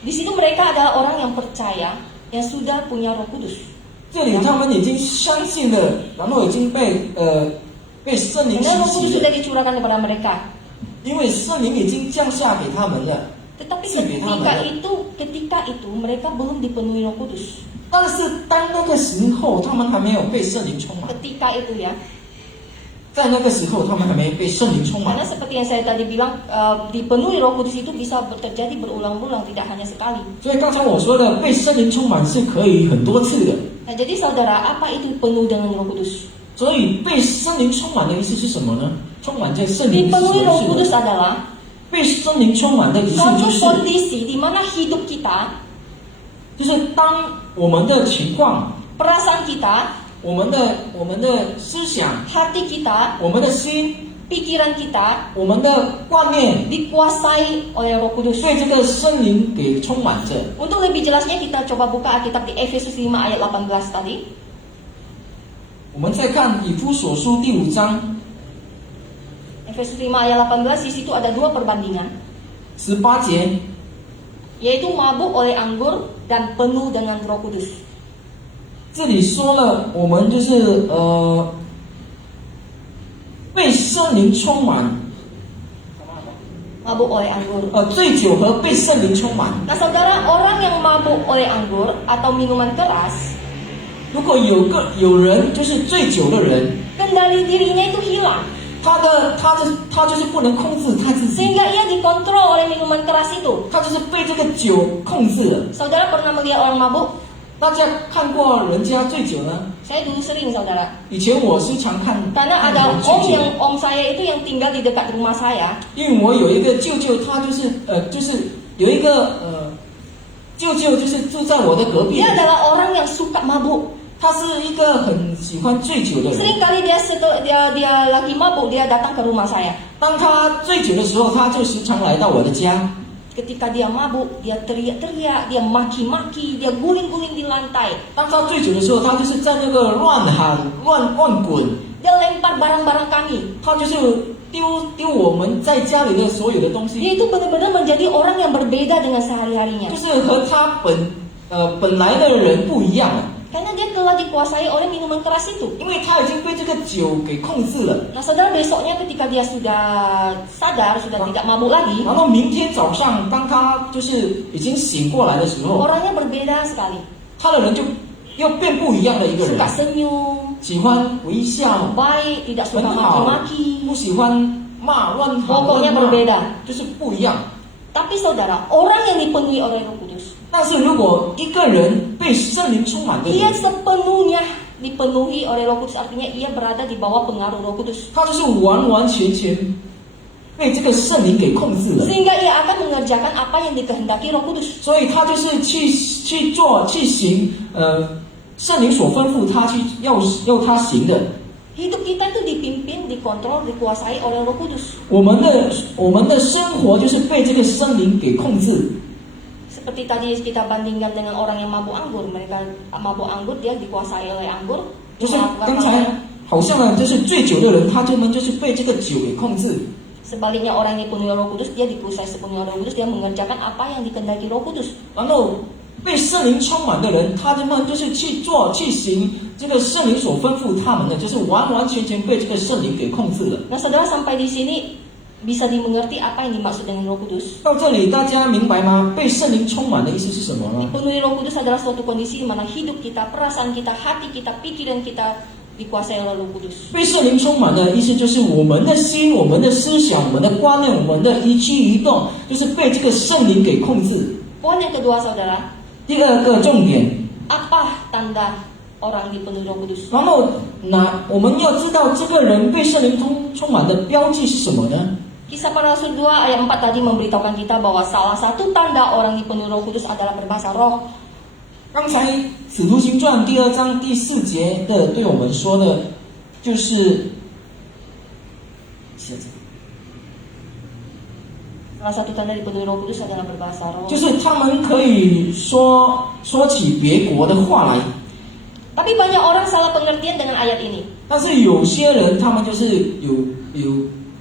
Di situ mereka adalah orang yang percaya, yang sudah punya Roh Kudus. 这里他们已经相信了，然后已经被圣灵洗 Karena Roh Kudus 洗 sudah 了， dicurahkan kepada mereka. 因为圣灵已经降下给他们了。 Tetapi 赐给他们了。 ketika itu mereka belum dipenuhi Roh Kudus. 但是当那个时候，他们还没有被圣灵充满。 Ketika itu ya. 在那个时候，他们还没被圣灵充满。 Karena seperti yang saya tadi bilang, dipenuhi Roh Kudus itu bisa terjadi berulang-ulang, tidak hanya sekali. 所以刚才我说的被圣灵充满是可以很多次的。 Nah, jadi saudara, apa itu penuh dengan Roh Kudus? 所以被圣灵充满的意思是什么呢？充满在圣灵 Dipenuhi Roh 是 Kudus 的。 adalah 被圣灵充满的意思 suatu 就是， kondisi di mana hidup kita, 就是当我们的情况、 perasaan kita, 我们的思想、 hati kita, 我们的心、 pikiran kita 我们的观念， dikuasai oleh Roh Kudus. 被这个圣灵给充满着。 Untuk lebih jelasnya kita coba buka Alkitab di Efesus 5 ayat 18 tadi. 我们再看以弗所书第5章 Efesus 5 ayat 18, di situ ada dua perbandingan, 18节， yaitu mabuk oleh anggur dan penuh dengan Roh Kudus. 这里说了，我们就是被圣灵充满， Mabuk oleh anggur. 醉酒和被圣灵充满。 Nah saudara, orang yang mabuk oleh anggur atau minuman keras, 如果有人就是醉酒的人， kendali dirinya itu hilang, 他就是不能控制他自己， sehingga ia dikontrol oleh minuman keras itu. 他就是被这个酒控制了。 Saudara pernah melihat orang mabuk? 大家看过人家醉酒呢？ Saya dulu sering, saudara. 以前我时常看 Karena 看 ada 人醉酒， om saya itu yang tinggal di dekat rumah saya. 因为我有一个舅舅，他就是有一个舅舅就是住在我的隔壁， Dia adalah orang yang suka mabuk. 他是一个很喜欢醉酒的人。 Seringkali dia lagi mabuk, dia datang ke rumah saya. 当他醉酒的时候，他就时常来到我的家。 Ketika dia mabuk, dia teriak-teriak, dia maki-maki, dia guling-guling di lantai. 当他醉酒的时候，他就是在那个乱喊、乱滚， Dia lempar barang-barang kami. 他就是丢我们在家里的所有的东西， Dia itu benar-benar menjadi orang yang berbeda dengan sehari-harinya. 就是和他本来的人不一样了， Karena dia telah dikuasai oleh minuman keras itu. 因为他已经被这个酒给控制了。 Nah saudara, besoknya ketika dia sudah sadar, sudah tidak mabuk lagi, 然后明天早上，当他就是已经醒过来的时候， orangnya berbeda sekali. 他的人就又变不一样的一个人， Suka senyum, 喜欢微笑， baik, tidak 很 suka 好， maki-maki. 不喜欢骂乱喊 Pokoknya 乱骂， berbeda. 就是不一样。 Tapi saudara, orang yang dipenuhi oleh Roh Kudus, 但是如果一个人被圣灵充满的 dia 人， sepenuhnya dipenuhi oleh Roh Kudus, artinya ia berada di bawah pengaruh Roh Kudus. 他就是完完全全被这个圣灵给控制了， Sehingga ia akan mengerjakan apa yang dikehendaki Roh Kudus. 所以他就是去做去行，圣灵所吩咐他去要他行的。 Hidup kita itu dipimpin, dikontrol, dikuasai oleh Roh Kudus. 我们的生活就是被这个圣灵给控制。 Seperti tadi kita bandingkan dengan orang yang mabuk anggur, mereka mabuk anggur, dia dikuasai oleh anggur. 就是 melakukan 刚 apa 才 yang- 好像呢，就是醉酒的人，他们就是被这个酒给控制。 Sebaliknya orang yang dipenuhi Roh Kudus, dia dikuasai sepenuhnya Roh Kudus, dia mengerjakan apa yang dikehendaki Roh Kudus. 然后被圣灵充满的人，他们就是去做去行这个圣灵所吩咐他们的，就是完完全全被这个圣灵给控制了。 Nah saudara, sampai di sini bisa dimengerti apa yang dimaksud dengan Roh Kudus. 到这里，大家明白吗？被圣灵充满的意思是什么呢？ Dipenuhi Roh Kudus adalah suatu kondisi di mana hidup kita, perasaan kita, hati kita, pikiran kita dikuasai oleh Roh Kudus. 被圣灵充满的意思就是我们的心、我们的思想、我们的观念、我们的一举一动，就是被这个圣灵给控制。 Poin yang kedua, saudara, 第二个重点， apa tanda orang dipenuhi Roh Kudus? 然后我们要知道这个人被圣灵充满的标记是什么呢？ Kisah Para Rasul 2 ayat 4 tadi memberitahukan kita bahwa salah satu tanda orang dipenuhi Roh Kudus adalah berbahasa roh. 刚才《使徒行传》第2章第4节的对我们说的，就是Salah satu tanda dipenuhi Roh Kudus adalah berbahasa roh. 就是他们可以说起别国的话来， Tapi banyak orang salah pengertian dengan ayat ini. 但是有些人他们就是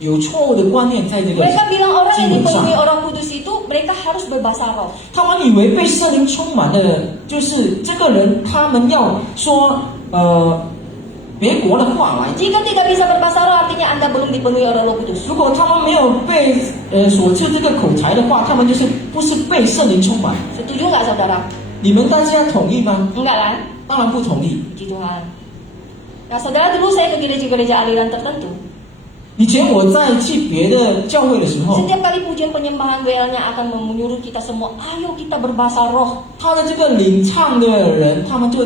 有错误的观念在这个 Mereka bilang orang 经 yang 文上 dipenuhi，Roh Kudus itu mereka harus berbahasa roh. 他们以为被圣灵充满的，就是这个人他们要说别国的话来。 Jika tidak bisa berbahasa roh, artinya Anda belum dipenuhi oleh Roh Kudus. 如果他们没有被所赐这个口才的话，他们就是不是被圣灵充满。 Setuju nggak saudara? 你们大家同意吗？ Enggak kan? 当然不同意。 Puji Tuhan. Nah saudara, dulu saya ke gereja-gereja aliran tertentu. 以前我在去别的教会的时候， Setiap kali pujian penyembahan WL-nya akan menyuruh kita semua, ayo kita berbahasa roh. 他的这个领唱的人，他们就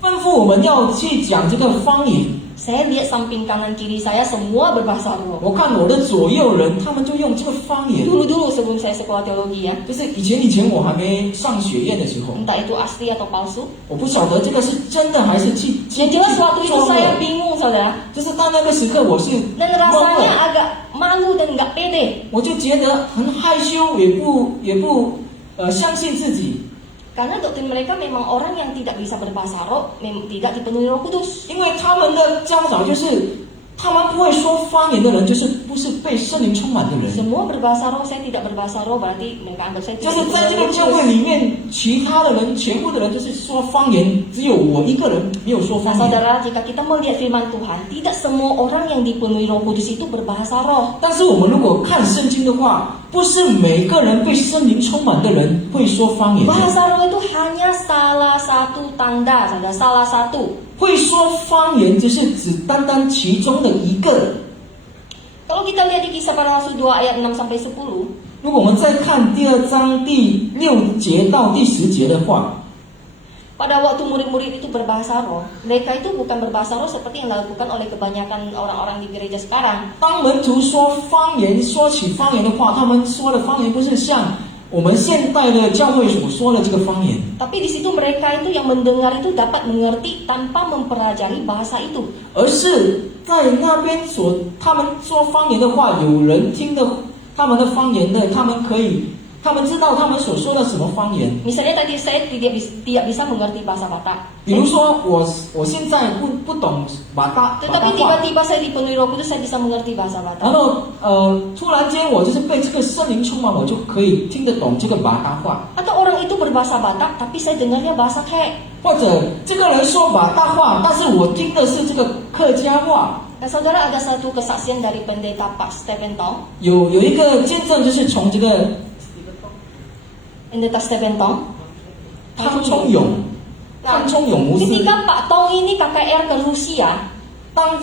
吩咐我们要去讲这个方言。 Saya lihat samping kanan kiri saya semua berbahasa roh. 我看我的左右人，他们就用这个方言。 Dulu-dulu sebelum saya sekolah teologi ya, 就是以前我还没上学院的时候， entah itu asli atau palsu. 我不晓得这个是真的还是去 Yang jelas waktu itu saya bingung saudara. 就是到那个时刻我是 Dan 懵 rasanya 了， agak malu dan nggak pede. 我就觉得很害羞，也不相信自己， Karena doktrin mereka memang orang yang tidak bisa berbahasa roh, tidak dipenuhi Roh Kudus. 因为他们的教导就是他们不会说方言的人，就是不是被圣灵充满的人。 Semua berbahasa roh, saya tidak berbahasa roh, berarti mereka anggap saya 就 tidak 是在 dipenuhi 这 Roh 个教会 Kudus. 里面，其他的人全部的人就是说方言，只有我一个人没有说 Nah 方言。 saudara, jika kita melihat firman Tuhan, tidak semua orang yang dipenuhi Roh Kudus itu berbahasa roh. 但是我们如果看圣经的话，不是每个人被圣灵充满的人会说方言的。 Bahasa roh itu hanya salah satu tanda, saudara, salah satu. 会说方言就是只单单其中的一个。 Kalau kita lihat di Kisah Para Rasul 2 ayat 6 sampai 10, 如果我们再看第2章第6节到第10节的话， pada waktu murid-murid itu berbahasa roh, mereka itu bukan berbahasa roh seperti yang dilakukan oleh kebanyakan orang-orang di gereja sekarang. 当门徒说方言，说起方言的话，他们说的方言不是像我们现代的教会所说的这个方言， Tapi di situ mereka itu yang mendengar itu dapat mengerti tanpa mempelajari bahasa itu. 而是在那边他们说方言的话，有人听的他们的方言的，他们知道他们所说的什么方言。 Misalnya tadi saya tidak bisa mengerti bahasa Batak. 比如说我现在不懂马大 Tetapi 话， tiba-tiba saya dipenuhi Roh Kudus, saya bisa mengerti bahasa 然 Batak. 后突然间我就是被这个圣灵充满，我就可以听得懂这个马大话。 Atau orang itu berbahasa Batak, tapi saya dengarnya bahasa Khek. 或者这个人说马大话，但是我听的是这个客家话。 Nah saudara, ada satu kesaksian dari pendeta Pak Stephen Tong. 有一个见证，就是从这个 Pendeta Stephen Tong. 汤冲勇牧师， Ketika Pak Tong ini KKR ke Rusia, 当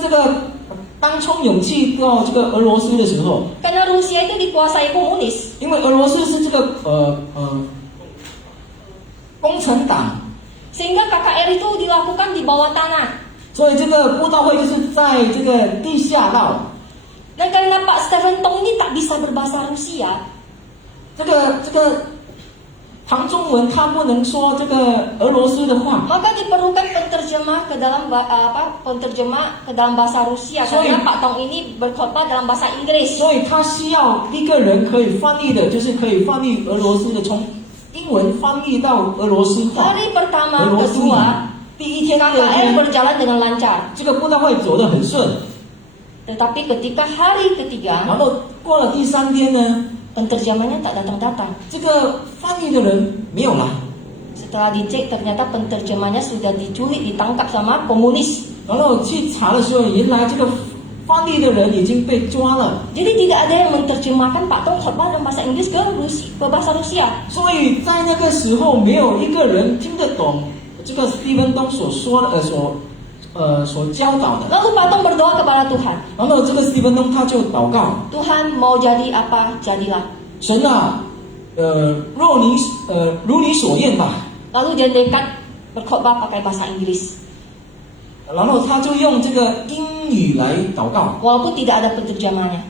汤冲勇去到这个俄罗斯的时候， karena Rusia itu dikuasai komunis, 因为俄罗斯是这个共产党， sehingga KKR itu dilakukan di bawah tanah. 所以这个布道会就是在这个地下道。 Dan karena Pak Stephen Tong ini tak bisa berbahasa Rusia, 这个唐中文他不能说这个俄罗斯的话， maka diperlukan penterjemah ke dalam bahasa Rusia. Karena Pak Tong ini berkhotbah dalam bahasa Inggris. 所以他需要一个人可以翻译的，就是可以翻译俄罗斯的，从英文翻译到俄罗斯话。 Hari pertama, 俄罗斯语 kedua, 第一天、第二 KKR 天， berjalan dengan lancar. 这个布道会走得很顺， Tetapi ketika hari ketiga, 然后过了第3天呢， penterjemahnya tak datang-datang. 这个翻译的人没有来， Setelah dicek ternyata penterjemahnya sudah diculik, ditangkap sama komunis. 然后去查的时候，原来这个翻译的人已经被抓了。 Jadi tidak ada yang menerjemahkan Pak Tong khotbah dalam bahasa Inggris ke bahasa Rusia. 所以在那个时候，没有一个人听得懂这个斯蒂芬东所说的所教导的。 Lalu Pak Tong berdoa kepada Tuhan. 然后这个斯蒂芬东他就祷告， Tuhan mau jadi apa jadilah. 神啊，如你所愿吧。 Lalu dia nekat berkhotbah pakai bahasa Inggris. 然后他就用这个英语来祷告， Walaupun tidak ada penterjemahnya.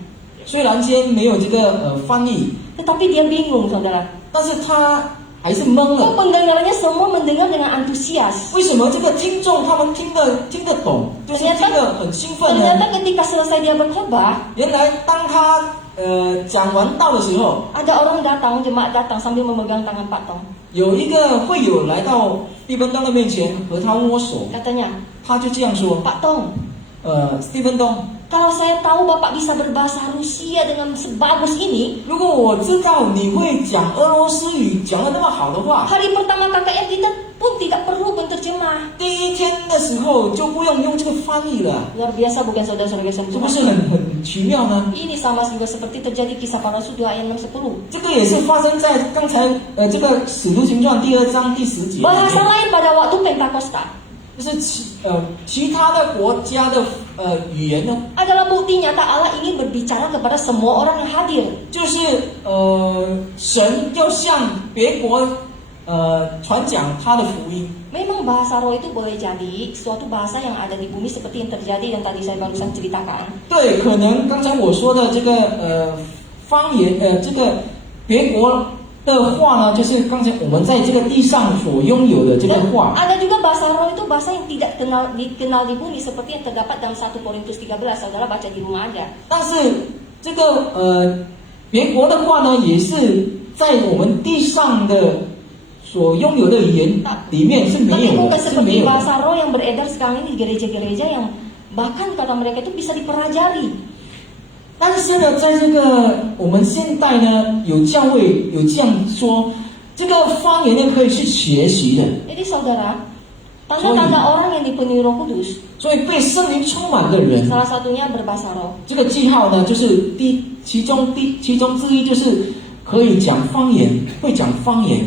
虽然间没有这个翻译， Tetapi dia bingung, saudara. 但是他还是懵 Kok 了。 pendengarannya semua mendengar dengan antusias. 为什么这个听众他们听得懂，就是听得很兴奋呢？ Ternyata ketika selesai dia berkhotbah, 原来当他讲完道的时候， ada orang datang, jemaat datang sambil memegang tangan Pak Tong. 有一个会友来到斯蒂芬东的面前和他握手， Katanya, 他就这样说 Pak Tong, 斯蒂芬东， kalau saya tahu Bapak bisa berbahasa Rusia dengan sebagus ini, 如果我知道你会讲俄罗斯语讲得那么好的话， hari pertama KKR kita pun tidak perlu penterjemah. 第一天的时候就不用这个翻译了， Luar biasa bukan saudara-saudara 这不是 semua. 很奇妙呢？ Ini sama juga seperti terjadi kisah para rasul 2 ayat 6-10. 这个也是发生在刚才这个使徒行传第2章第10节， Bahasa lain pada waktu Pentakosta 就是其他的国家的语言呢， adalah bukti nyata Allah ingin berbicara kepada semua orang yang hadir. 就是神要向别国传讲他的福音。 Memang bahasa roh itu boleh jadi suatu bahasa yang ada di bumi seperti yang terjadi dan tadi saya barusan ceritakan. 对，可能刚才我说的这个方言这个别国的话呢，就是刚才我们在这个地上所拥有的这个 Dan 话。 ada juga bahasa roh itu bahasa yang tidak dikenal di bumi seperti yang terdapat dalam 1 Korintus 13. Saudara baca di rumah aja. 但是这个别国的话呢，也是在我们地上的所拥有的语言里面是没 Tapi 有 bukan 的，是没 seperti 有的。 bahasa roh yang beredar sekarang ini di gereja-gereja yang bahkan kata mereka itu bisa dipelajari. 但是呢，在这个我们现代呢，有教会有这样说，这个方言呢可以去学习的。 Jadi saudara, tanda-tanda orang yang dipenuhi Roh Kudus, 所以被圣灵充满的人， salah satunya berbahasa roh. 这个记号呢，就是其中之一就是可以讲方言，会讲方言。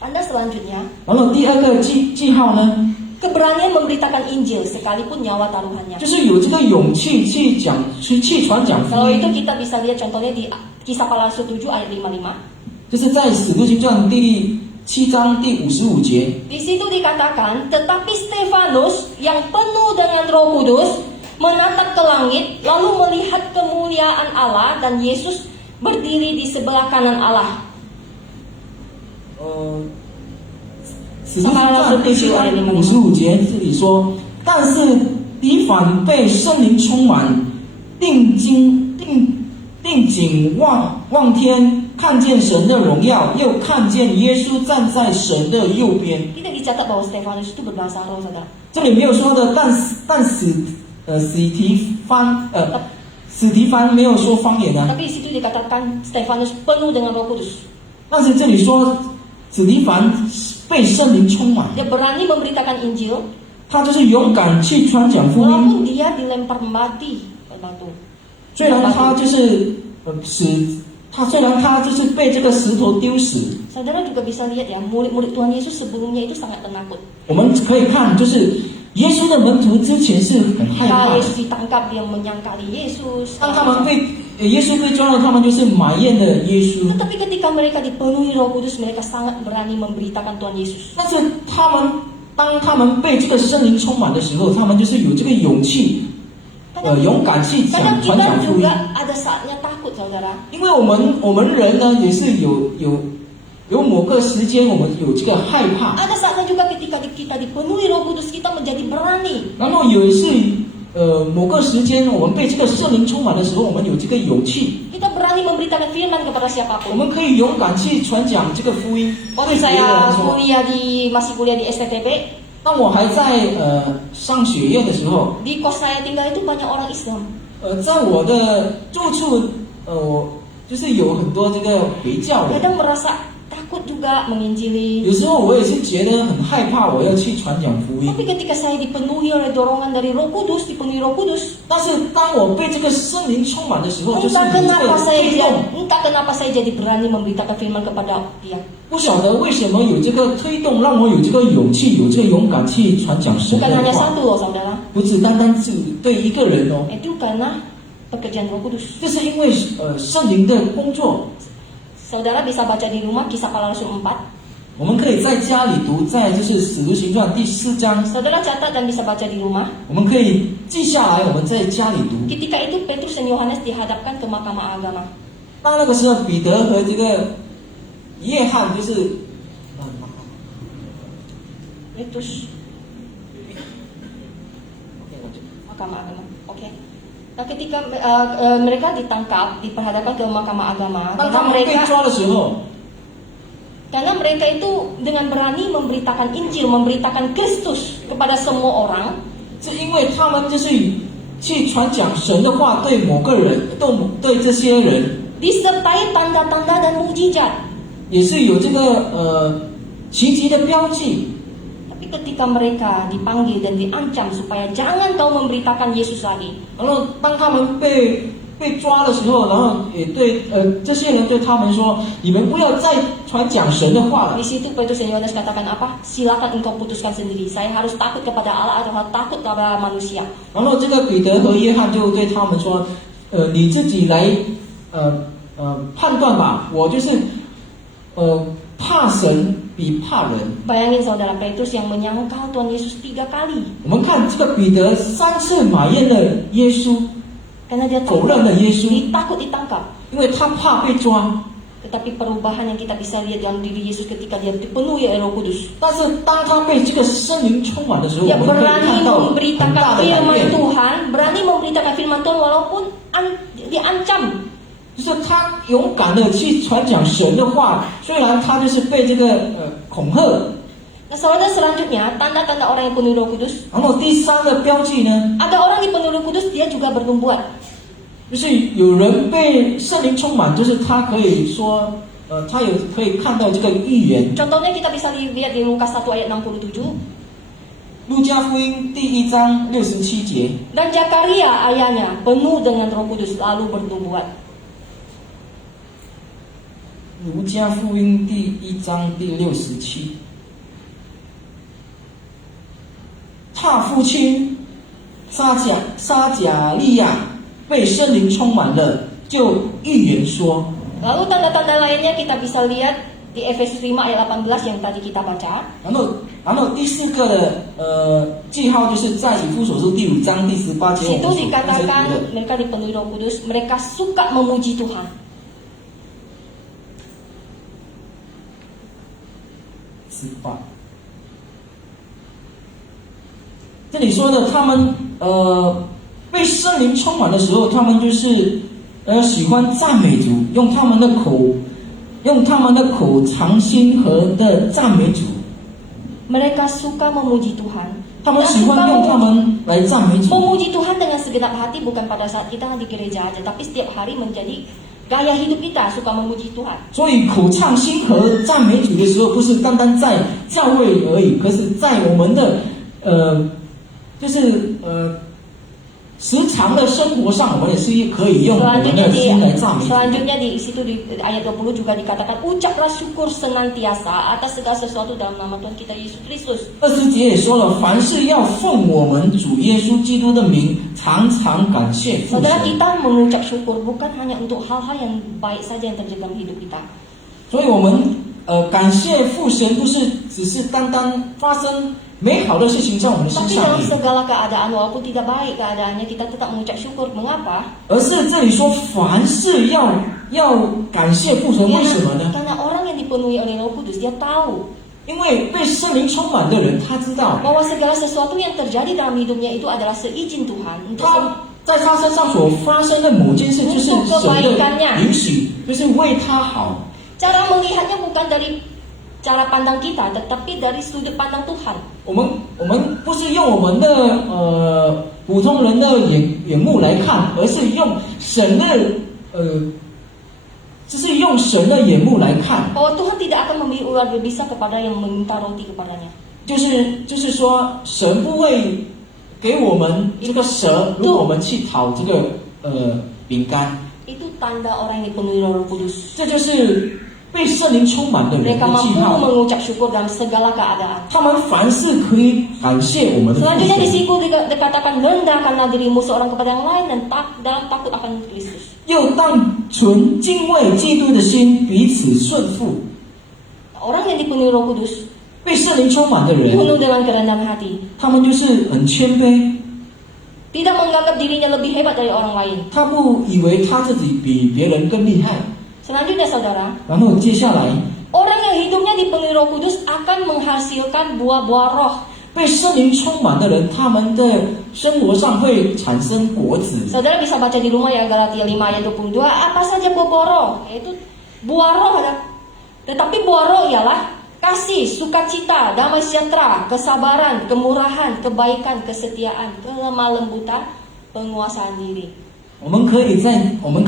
Tanda selanjutnya, 然后第二个记号呢， keberanian memberitakan Injil sekalipun nyawa taruhannya. 就是有这个勇气去传讲福 Kalau 音 itu。kita bisa lihat contohnya di Kisah Para Rasul 7 ayat 55. 就是在使徒行传第7章第55节， Di situ dikatakan, tetapi Stefanus yang penuh dengan Roh Kudus menatap ke langit lalu melihat kemuliaan Allah dan Yesus berdiri di sebelah kanan Allah. 使徒行传第7章55节这里说，但是提反被圣灵充满，定睛望天，看见神的荣耀，又看见耶稣站在神的右边。 Tidak dicatat bahwa Stefanus itu berbahasa roh, saudara. 这里没有说的，但史提凡没有说方言啊， Tapi di situ dikatakan Stefanus penuh dengan Roh Kudus. 但是这里说史提凡被圣灵充满， Dia berani memberitakan Injil 他就是勇敢去传讲福音。 walaupun dia dilempar mati oleh batu. 虽然他就是虽然他就是被这个石头丢死， Saudara juga bisa lihat ya, murid-murid Tuhan Yesus sebelumnya itu sangat penakut. 我们可以看，就是耶稣的门徒之前是很害 Ketika 怕， Yesus ditangkap, dia menyangkali Yesus. 当他们耶稣被抓了，他们就是埋怨的耶稣。 Tetapi ketika mereka dipenuhi Roh Kudus, mereka sangat berani memberitakan Tuhan Yesus. 但是当他们被这个圣灵充满的时候，他们就是有这个勇气，勇敢去 Kadang 传 kita 讲福音。 juga ada saatnya takut, saudara. 因为我们人呢也是有某个时间我们有这个害怕， Ada saatnya juga ketika kita dipenuhi Roh Kudus, kita menjadi berani. 然后有一次某个时间我们被这个圣灵充满的时候，我们有这个勇气， Kita berani memberitakan firman kepada 我 siapapun. 们可以勇敢去传讲这个福音。 Waktu 对别人 saya 说， masih kuliah di STTB, 当我还在上学院的时候， di kos saya tinggal itu banyak orang Islam. 在我的住处就是有很多这个回教人， Kadang merasa takut juga menginjili. 有时候我也是觉得很害怕，我要去传讲福音。 Tapi ketika saya dipenuhi oleh dorongan dari Roh Kudus, dipenuhi Roh Kudus, 但是当我被这个圣灵充满的时候，就是有 entah 这 kenapa 个 saya 推动。 entah kenapa saya jadi berani memberitakan firman kepada dia. 不晓得为什么有这个推动，让我有这个勇气，有这个勇敢去传讲神 Bukan 的 hanya 话。 satu loh saudara, 不只单单是对一个人哦， itu karena pekerjaan Roh Kudus. 这是因为圣灵的工作。 Saudara bisa baca di rumah Kisah Para Rasul 4. 我们可以在家里读，在就是《使徒行传》第4章， Saudara catat dan bisa baca di rumah. 我们可以记下来，我们在家里读。 Ketika itu Petrus dan Yohanes dihadapkan ke mahkamah agama. 当那个时候，彼得和这个约翰就是Petrus mahkamah agama. Oke. Nah, ketika mereka ditangkap, diperhadapkan ke mahkamah agama, 当他们被抓的时候， karena mereka itu dengan berani memberitakan Injil, memberitakan Kristus kepada semua orang. 是因为他们就是去传讲神的话，对某个人，对这些人， Disertai tanda-tanda dan mujizat. 也是有这个奇迹的标记。 Tapi ketika mereka dipanggil dan diancam supaya jangan kau memberitakan Yesus lagi, 然后当他们被抓的时候，然后也对这些人对他们说：“你们不要再传讲神的话了。 di situ Petrus dan Yohanes katakan apa? Silakan engkau putuskan sendiri. Saya harus takut kepada Allah atau harus takut kepada manusia. ”然后这个彼得和约翰就对他们说：“你自己来判断吧，我就是怕神比怕人。” Bayangin saudara, Petrus yang menyangkal Tuhan Yesus 3 kali 我们看这个彼得3次埋怨了耶稣， karena dia 否认了耶稣， takut ditangkap. 因为他怕被抓。 Tetapi perubahan yang kita bisa lihat dalam diri Yesus ketika dia dipenuhi oleh Roh Kudus. 但是当他被这个圣灵充满的时候， Dia 我们可以 berani 看到很 memberitakan 大的改 firman 变， Tuhan, berani memberitakan firman Tuhan walaupun diancam. 就是他勇敢的去传讲神的话，虽然他就是被这个恐吓。 Nah, saudara, selanjutnya tanda-tanda orang yang penuh Roh Kudus. 然后第3个标记呢， Ada orang yang penuh Roh Kudus, dia juga bernubuat. 就是有人被圣灵充满，就是他可以说，他可以看到这个预言。 Contohnya kita bisa lihat di Lukas 1 ayat 67. 路加福音第1章67节， Dan Zakaria ayahnya penuh dengan Roh Kudus lalu bernubuat. 路加福音第1章第67，他父亲撒迦利亚被圣灵充满了，就预言说。 Lalu tanda-tanda lainnya kita bisa lihat di Efesus 5 ayat 18 yang tadi kita baca. 然后第4个的记号就是在以弗所书第5章第18节， Situ 我们所 dikatakan 读的 mereka dipenuhi Roh Kudus, mereka suka memuji Tuhan. 18。这里说的，他们被圣灵充满的时候，他们就是喜欢赞美主，用他们的口常心和的赞美主。 Mereka suka memuji Tuhan. 他们喜欢用他们来赞美主。 Memuji Tuhan dengan segenap hati bukan pada saat kita di gereja aja, tapi setiap hari menjadi gaya hidup kita suka memuji Tuhan. 所以口唱心和赞美主的时候，不是单单在教会而已，可是在我们的时常的生活上，我们也是可以用我们的心来赞美主。 Selanjutnya di situ di ayat 20 juga dikatakan ucaplah syukur senantiasa atas segala sesuatu dalam nama Tuhan kita Yesus Kristus. 20节也说了，凡事要奉我们主耶稣基督的名，常常感谢父 Saudara, 神。 kita mengucap syukur bukan hanya untuk hal-hal yang baik saja yang terjadi dalam hidup kita. 所以我们感谢父神，不是只是单单发生美好的事情在我们身 Tapi 上 dalam 而已， segala keadaan walaupun tidak baik keadaannya kita tetap mengucap syukur. Mengapa? 而是这里说凡事要感谢父神，为什么呢？ Karena orang yang dipenuhi oleh Roh Kudus dia tahu 因为被圣灵充满的人，他知道 bahwa segala sesuatu yang terjadi dalam hidupnya itu adalah seizin Tuhan untuk 他在他身上所发生的某件事，就是神的允许，就是为他好。 cara melihatnya bukan dari cara pandang kita, tetapi dari sudut pandang Tuhan. 我们不是用我们的普通人的眼目来看，而是用神的这是用神的眼目来看， bahwa Tuhan tidak akan memberi ular berbisa kepada yang meminta roti kepadanya. 就是说，神不会给我们这个蛇，如果我们去讨这个饼干， Itu tanda orang yang dipenuhi Roh Kudus. 这就是被圣灵充满的人 Mereka 的记 mampu 号。 mengucap syukur dalam segala keadaan. 他们凡事可以感谢我们的父 Selanjutnya di 神， situ dikatakan rendahkanlah dirimu seorang kepada yang lain dan dalam takut akan Kristus. 又当存敬畏基督的心，彼此顺服。 Orang yang dipenuhi Roh Kudus 被圣灵充满的人， penuh dengan kerendahan hati, 他们就是很谦卑， tidak menganggap dirinya lebih hebat dari orang lain. 他不以为他自己比别人更厉害。 Selanjutnya saudara, 然后接下来， orang yang hidupnya dipenuhi Roh Kudus akan menghasilkan buah-buah roh. 被圣灵充满的人，他们的生活上会产生果子。 Saudara bisa baca di rumah ya Galatia 5 ayat 22, apa saja buah-buah roh? Yaitu buah roh ada. Tetapi buah roh ialah kasih, sukacita, damai sejahtera, kesabaran, kemurahan, kebaikan, kesetiaan, kelemah lembutan, penguasaan diri. 我们可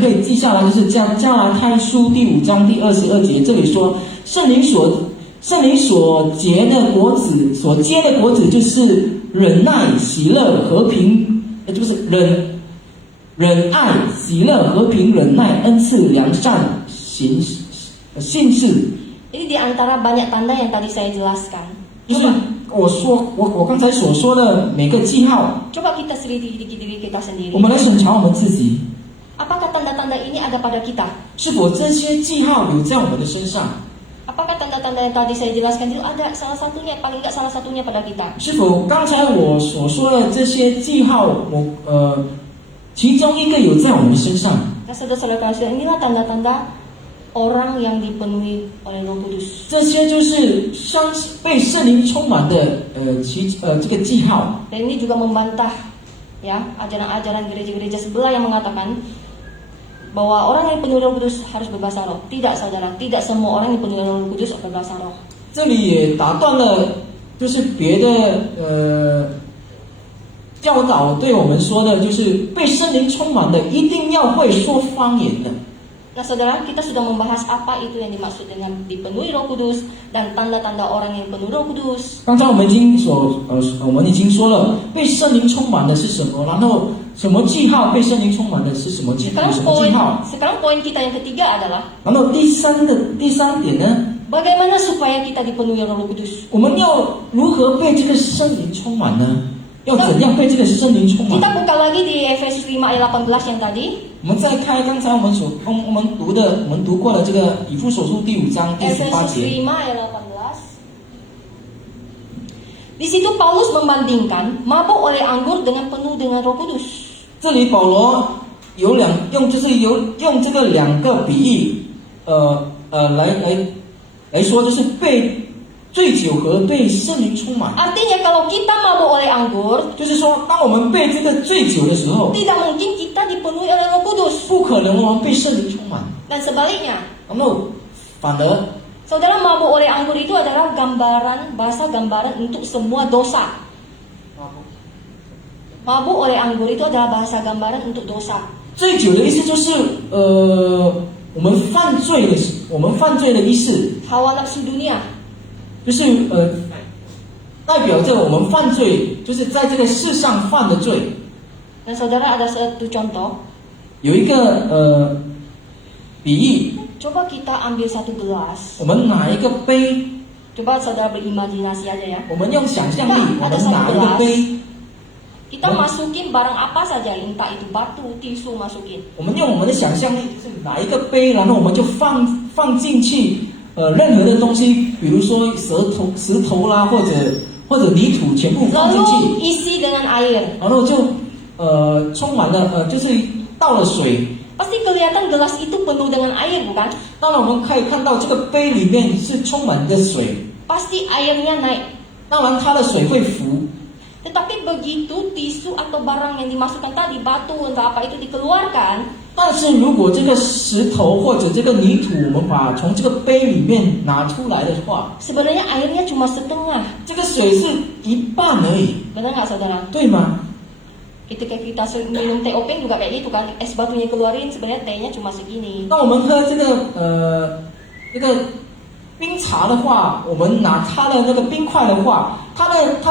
以记下来，就是加拉太书第5章第22节，这里说圣灵所结的果子就是忍耐、喜乐、和平，就是忍爱、喜乐、和平、忍耐、恩赐、良善、信士。 Ini di antara banyak tanda yang tadi saya jelaskan. 就是我刚才所说的每个记号， Coba kita selidiki diri kita 我 sendiri. 们来审查我们自己， Apakah tanda-tanda ini ada pada kita? 是否这些记号有在我们的身上？ Apakah tanda-tanda yang tadi saya jelaskan itu ada salah satunya, paling enggak salah satunya pada kita? 是否刚才我所说的这些记号，其中一个有在我们的身上？ Nah, saudara-saudara sekalian, inilah tanda-tanda orang yang dipenuhi oleh Roh Kudus. 这些就是被圣灵充满的这个记号。 Dan ini juga membantah ya ajaran-ajaran gereja-gereja sebelah yang mengatakan bahwa orang yang penuh Roh Kudus harus berbahasa roh. Tidak saudara, tidak semua orang yang penuh Roh Kudus berbahasa roh. 这里也打断了，就是别的教导对我们说的，就是被圣灵充满的一定要会说方言的。 Nah saudara, kita sudah membahas apa itu yang dimaksud dengan dipenuhi Roh Kudus dan tanda-tanda orang yang penuh Roh Kudus. 刚才我们已经说了，被圣灵充满的是什么，然后什么记号被圣灵充满的是什么记号？ Sekarang poin kita yang ketiga adalah 然后第三点呢， bagaimana supaya kita dipenuhi Roh Kudus. 我们要如何被这个圣灵充满呢？要怎样被这个圣灵充满？ Kita buka lagi di Efesus 5 ayat 18 yang tadi. 我们再看刚才我们读过的这个以弗所书第5章第18 Efesus 节。 5 ayat 18. Di situ Paulus membandingkan mabuk oleh anggur dengan penuh dengan Roh Kudus. 这里保罗用这个两个比喻，来说，就是被醉酒和被圣灵充满。 Artinya kalau kita mabuk oleh anggur, 就是说，当我们被这个醉酒的时候， tidak mungkin kita dipenuhi oleh Roh Kudus. 不可能我们被圣灵充满。 Dan sebaliknya, 然后反而， saudara mabuk oleh anggur itu adalah bahasa gambaran untuk semua dosa. Mabuk oleh anggur itu adalah bahasa gambaran untuk dosa. 醉酒的意思就是我们犯罪的意思， Hawa nafsu dunia. 就是代表着我们犯罪，就是在这个世上犯的罪。 Dan saudara ada satu contoh. 有一个比喻， Coba kita ambil satu gelas. 我们拿一个杯， Coba saudara berimajinasi aja ya. 我们用想象力， Nah, 我 ada 们 satu 拿一个 gelas. 杯， Kita masukin barang apa saja, entah itu batu, tisu masukin. 我们用我们的想象力，就是拿一个杯，然后我们就放进去，任何的东西，比如说石头啦，或者泥土，全部放进 Lalu 去， isi dengan air. 然后就充满了，就是倒了水。 Pasti kelihatan gelas itu penuh dengan air, bukan? 当然我们可以看到这个杯里面是充满着水， Pasti airnya naik. 当然它的水会浮。 Tetapi begitu tisu atau barang yang dimasukkan tadi, batu entah apa itu dikeluarkan, 但是如果这个石头或者这个泥土，我们把从这个杯里面拿出来的话， sebenarnya airnya cuma setengah. 这个水是一半而已， Benar nggak saudara? 对吗？ Ketika kita minum teh openg juga kayak gitu kan, es batunya keluarin sebenarnya tehnya cuma segini. 那我们喝这个冰茶的话，我们拿它的那个冰块的话，它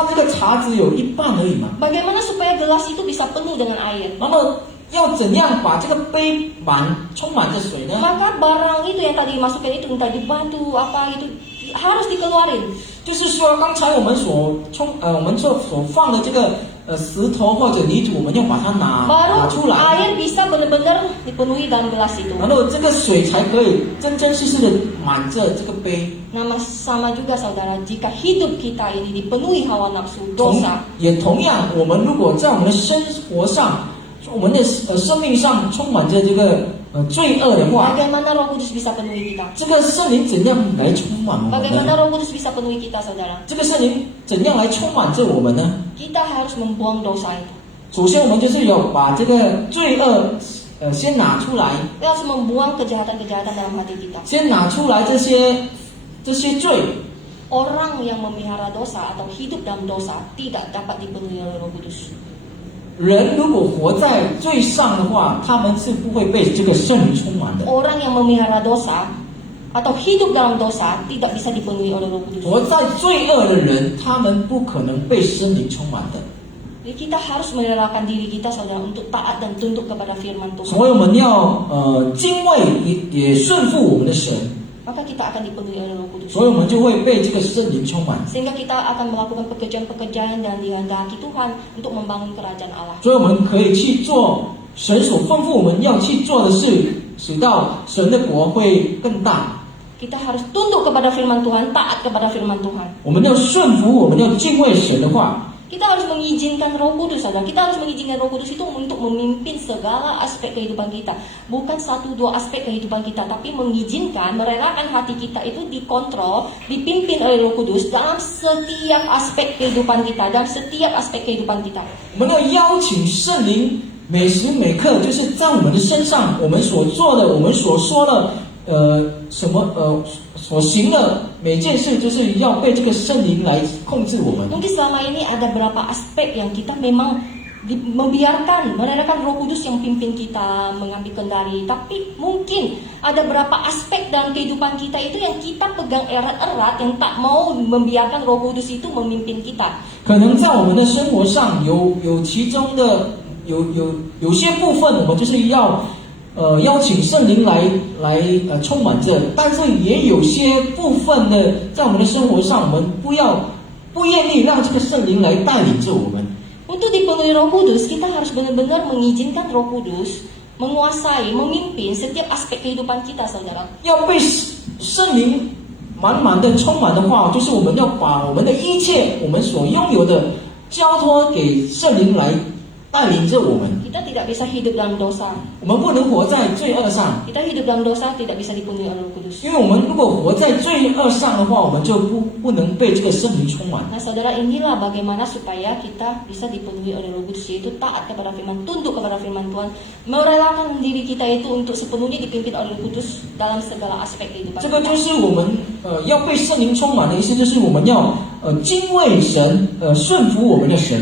这个茶只有一半而已嘛。 Bagaimana supaya gelas itu bisa penuh dengan air? 那么要怎样把这个杯充满着水呢？ Maka barang itu yang tadi dimasukin itu entah di batu apa itu harus dikeluarin. 就是说，刚才我们所放的这个石头或者泥土，我们要把它拿 Baru 出来， air bisa benar-benar dipenuhi dalam gelas itu. 然后这个水才可以真真实实的满着这个杯。 Nah, sama juga saudara, jika hidup kita ini dipenuhi hawa nafsu, 同样，我们如果在我们的生活上，我们的生命上充满着这个罪恶的话， bagaimana Roh Kudus bisa penuhi kita? 这个圣灵怎样来充满我们 Bagaimana 呢？ Roh Kudus bisa penuhi kita, saudara? 这个圣灵怎样来充满着我们呢？ Kita harus membuang dosa itu. 首先，我们就是要把这个罪恶先拿出来， Kita harus membuang kejahatan-kejahatan dalam hati kita. 先拿出来这些罪。 Orang yang memelihara dosa atau hidup dalam dosa tidak dapat dipenuhi oleh Roh Kudus. 人如果活在罪上的话，他们是不会被这个圣灵充满的。 Orang yang memelihara dosa atau hidup dalam dosa tidak bisa dipenuhi oleh Roh Kudus. 活在罪恶的人，他们不可能被圣灵充满的。 Jadi kita harus merelakan diri kita, saudara, untuk taat dan tunduk kepada firman Tuhan. 所以我们要敬畏也顺服我们的神， Maka kita akan dipenuhi oleh Roh Kudus. 所以我们就会被这个圣灵充满。 Sehingga kita akan melakukan pekerjaan-pekerjaan dan dikehendaki Tuhan untuk membangun kerajaan Allah. 所以我们可以去做神所吩咐我们要去做的事，使到神的国会更大。 Kita harus tunduk kepada firman Tuhan, taat kepada firman Tuhan. 我们要顺服，我们要敬畏神的话。 Kita harus mengizinkan Roh Kudus, saudara. Kita harus mengizinkan Roh Kudus itu untuk memimpin segala aspek kehidupan kita. Bukan satu dua aspek kehidupan kita, tapi mengizinkan, merelakan hati kita itu dikontrol, dipimpin oleh Roh Kudus dalam setiap aspek kehidupan kita, dalam setiap aspek kehidupan kita. 我们要邀请圣灵每时每刻，就是在我们的身上，我们所做的，我们所说的，所行的每件事，就是要被这个圣灵来控制我们。 Mungkin selama ini ada berapa aspek yang kita memang membiarkan, merelakan Roh Kudus yang pimpin kita mengambil kendali. Tapi mungkin ada berapa aspek dalam kehidupan kita itu yang kita pegang erat-erat, yang tak mau membiarkan Roh Kudus itu memimpin kita. 可能在我们的生活上有其中的有些部分，我们就是要邀请圣灵来充满着，但是也有些部分的在我们的生活上，我们不愿意让这个圣灵来带领着我们。 Untuk dipenuhi Roh Kudus, kita harus benar-benar mengizinkan Roh Kudus menguasai, memimpin setiap aspek kehidupan kita, saudara. 要被圣灵满满的充满的话，就是我们要把我们的一切，我们所拥有的交托给圣灵来带领着我们。 Kita tidak bisa hidup dalam dosa. 我们不能活在罪恶上， Kita hidup dalam dosa tidak bisa dipenuhi oleh Roh Kudus. 因为我们如果活在罪恶上的话，我们就不能被这个圣灵充满。 Nah, saudara, inilah bagaimana supaya kita bisa dipenuhi oleh Roh Kudus, yaitu taat kepada firman, tunduk kepada firman Tuhan, merelakan diri kita itu untuk sepenuhnya dipimpin oleh Roh Kudus dalam segala aspek kehidupan 这个就 kita. 是我们要被圣灵充满的意思，就是我们要敬畏神，顺服我们的神，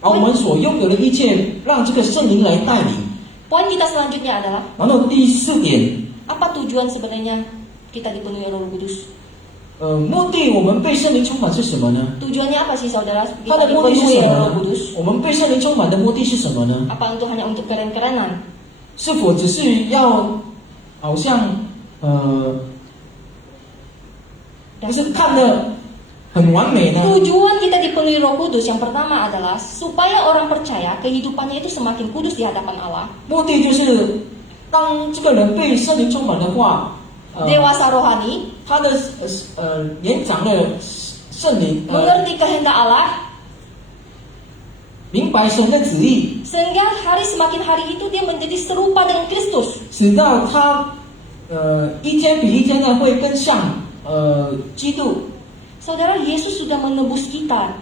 把我们所拥有的一切让这个圣灵来带领。 Poin kita selanjutnya adalah 然后第四点， apa tujuan sebenarnya kita dipenuhi oleh Roh Kudus? 目的我们被圣灵充满是什么呢？ Tujuannya apa sih, saudara? 它 Kita 的目的是 dipenuhi 什 oleh 么 Roh 呢 Kudus.？我们被圣灵充满的目的是什么呢？ Apa itu hanya untuk keren-kerenan? 是否只是要好像就是看得很完美呢？ Tujuan kita dipenuhi Roh Kudus yang pertama adalah supaya orang percaya kehidupannya itu semakin kudus di hadapan Allah. 目的就是当这个人被圣灵充满的话， Dewasa rohani, 他的年长的圣灵 mengerti kehendak Allah, 明白神的旨意， sehingga semakin hari itu dia menjadi serupa dengan Kristus. 使到他一天比一天的会更像基督。 Saudara, Yesus sudah menebus kita.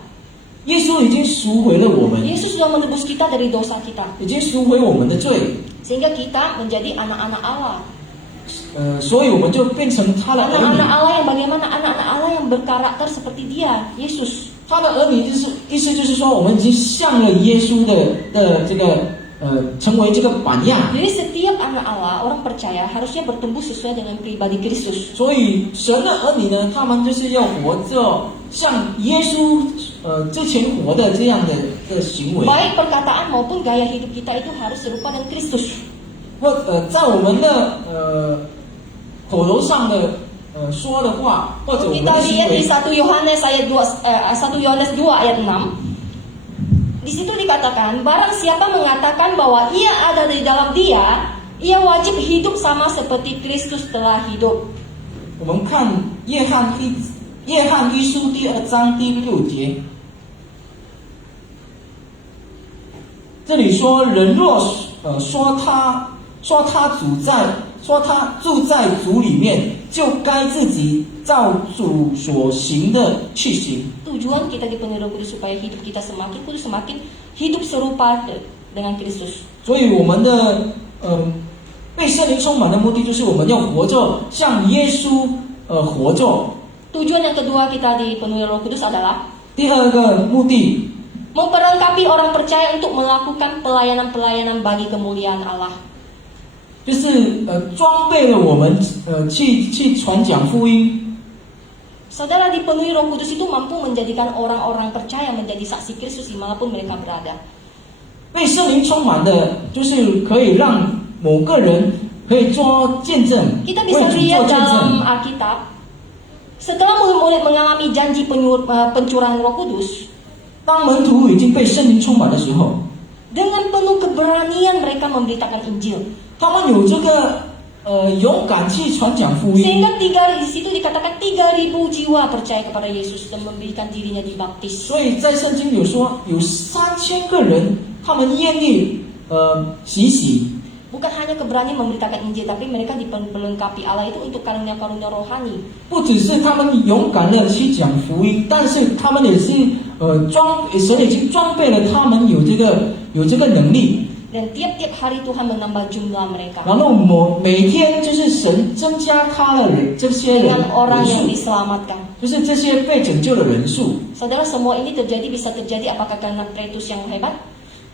耶稣已经赎回了我们， Yesus sudah menebus kita dari dosa kita, 已经赎回我们的罪， sehingga kita menjadi anak-anak Allah. 所以我们就变成他的儿 Anak-anak 女。 Allah yang bagaimana? Anak-anak Allah yang berkarakter seperti Dia, Yesus. 他的儿女意思就是说，我们已经像了耶稣的这个成为这个榜样。 Jadi setiap anak Allah, orang percaya harusnya bertumbuh sesuai dengan pribadi Kristus. 所以神的儿女呢，他们就是要活着像耶稣之前活的这样的行为。 Baik perkataan maupun gaya hidup kita itu harus serupa dengan Kristus. 在我们的口头上的说的话，或者我们 Kita 的行 lihat di 为， 1 Yohanes 2 ayat 6. Di situ dikatakan, barang siapa mengatakan bahwa ia ada di dalam dia, ia wajib hidup sama seperti Kristus telah hidup. 我们看约翰一书第2章第6节，这里说人若说他住在主里面，就该自己照主所行的去行。 Tujuan kita dipenuhi Roh Kudus supaya hidup kita semakin kudus, semakin hidup serupa dengan Kristus. 所以我们的被圣灵充满的目的，就是我们要活着像耶稣活着。 Tujuan yang kedua kita dipenuhi Roh Kudus adalah 第二个目的， memperlengkapi orang percaya untuk melakukan pelayanan-pelayanan bagi kemuliaan Allah. 就是装备了我们去传讲福音。 Saudara dipenuhi Roh Kudus itu mampu menjadikan orang-orang percaya menjadi saksi Kristus dimanapun mereka berada. 被圣灵充满的，就是可以让某个人可以做见证， Kita 为 bisa 主 lihat 做见 dalam 证。 Alkitab, setelah murid-murid mengalami janji pencurahan Roh Kudus, 当门徒已经被圣灵充满的时候， dengan penuh keberanian mereka memberitakan Injil. 他们有这个勇敢去传讲福音。 Sehingga di situ dikatakan 3.000 jiwa percaya kepada Yesus dan memberikan dirinya dibaptis. 所以在圣经有说，有3000个人，他们愿意洗。 Bukan hanya keberanian memberitakan Injil, tapi mereka diperlengkapi Allah itu untuk karunia-karunia rohani. 不只是他们勇敢的去讲福音，但是他们也是神已经装备了他们有这个能力。 Dan tiap-tiap hari Tuhan menambah jumlah mereka 然后每天就是神增加他的这些人 dengan orang 人 yang 数， diselamatkan. 就是这些被拯救的人数。 Saudara, semua ini bisa terjadi apakah karena Petrus yang hebat?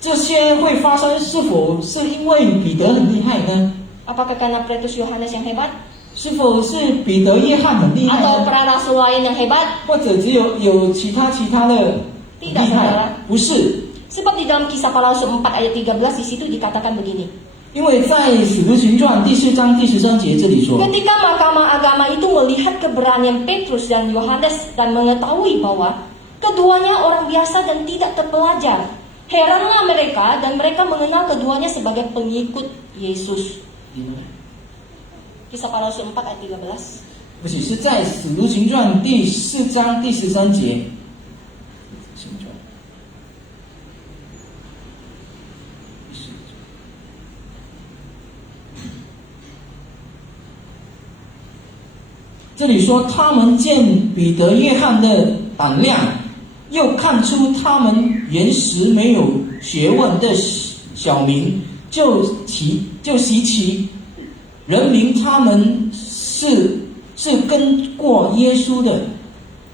这些会发生，是否是因为彼得很厉害呢？ Apakah karena Petrus Yohanes yang hebat? 是否是彼得、约翰很厉害 Atau 呢？ para rasul lain yang hebat? 或者只有其他的很厉 Tidak, 害 saudara.？不是， Sebab di dalam Kisah Para Rasul 4 ayat 13 di situ dikatakan begini. 因为在《使徒行传》第4章第13节这里说， Ketika mahkamah agama itu melihat keberanian Petrus dan Yohanes dan mengetahui bahwa keduanya orang biasa dan tidak terpelajar, heranlah mereka dan mereka mengenal keduanya sebagai pengikut Yesus. Kisah Para Rasul 4 ayat 13. 不是，是在《使徒行传》第4章第13节。行传这里说，他们见彼得、约翰的胆量，又看出他们原时没有学问的小民，就习其人民他们是跟过耶稣的。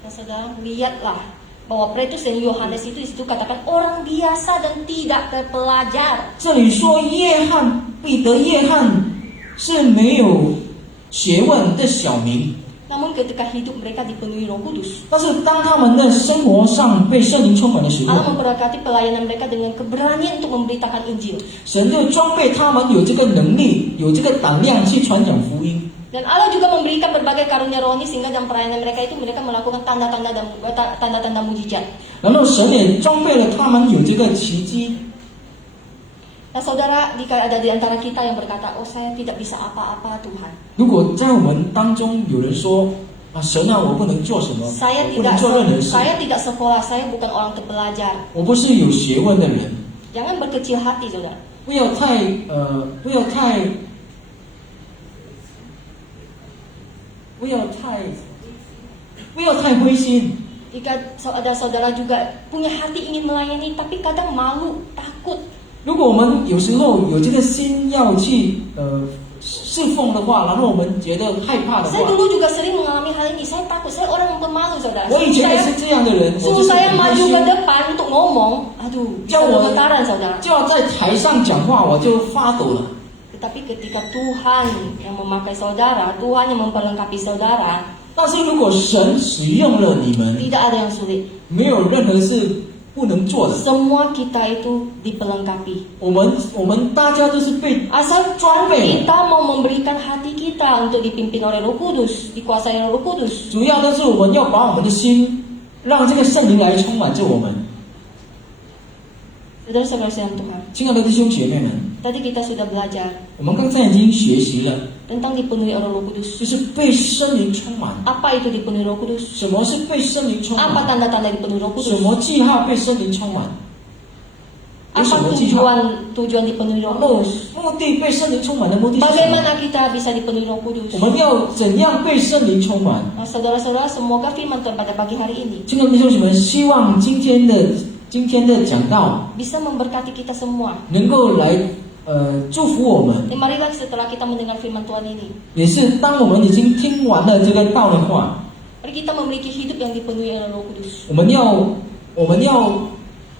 Nah, saudara, lihatlah bahwa Petrus dan Yohanes itu di situ katakan orang biasa dan tidak terpelajar. 这里说彼得、约翰是没有学问的小民。 Namun ketika hidup mereka dipenuhi Roh Kudus, 但是当他们的生活上被圣灵充满的时候， Allah memberkati pelayanan mereka dengan keberanian untuk memberitakan Injil. 神就装备他们有这个能力，有这个胆量去传讲福音。 Dan Allah juga memberikan berbagai karunia rohani sehingga dalam pelayanan mereka itu mereka melakukan tanda-tanda mujizat. 然后神也装备了他们有这个奇迹。 Nah, saudara, jika ada di antara kita yang berkata, "Oh, saya tidak bisa apa-apa, Tuhan. 如果在我们当中有人说神啊，我不能做什么， Saya 我不能做任何事， tidak sekolah, saya bukan orang terpelajar." 我不是有学问的人。 Jangan berkecil hati, saudara. 不要太灰心。 Jika ada saudara juga punya hati ingin melayani, tapi kadang malu, takut. 如果我们有时候有这个心要去侍奉的话，然后我们觉得害怕的 Saya 话， dulu juga sering mengalami hal ini. Saya takut, saya orang yang pemalu, saudara. 我以前也是这样的人，我 Suruh 就是 saya 很 ngomong, aduh, bisa Jauh. gemetaran saudara. 就要在台上讲话，我就发抖了。 Tetapi ketika Tuhan yang memakai saudara, Tuhan yang memperlengkapi saudara, 但是如果神使用了你们， tidak ada yang sulit. 没有任何是不能做的。 Semua kita itu diperlengkapi. 我们大家都是被 Asal 装备， kita mau memberikan hati kita untuk dipimpin oleh Roh Kudus, dikuasai oleh Roh Kudus. 主要都是我们要把我们的心，让这个圣灵来充满着我们。 Saudara-saudara sekalian Tuhan, 亲爱的弟兄姐妹们， tadi kita sudah belajar 我们刚才已经学习了， tentang dipenuhi oleh Roh Kudus. 就是被圣灵充满。 Apa itu dipenuhi Roh Kudus? 什么是被圣灵充 Apa 满？ tanda-tanda dipenuhi Roh 什 Kudus? 么记号被圣灵充满？有什 Apa 么记号？ tujuan dipenuhi Roh 目 Kudus? 目的被圣灵充满的目的是什么？ Bagaimana kita bisa dipenuhi Roh 我 Kudus? 们要怎样被圣灵充满？ Nah, saudara-saudara, semoga firman Tuhan pada pagi hari ini 亲爱的弟兄姐妹们，希望今天的讲道 bisa memberkati kita semua. 能够来祝福我们。 Dan marilah setelah kita mendengar firman Tuhan ini, 也是当我们已经听完了这个道的话， mari kita memiliki hidup yang dipenuhi oleh Roh Kudus. 我们要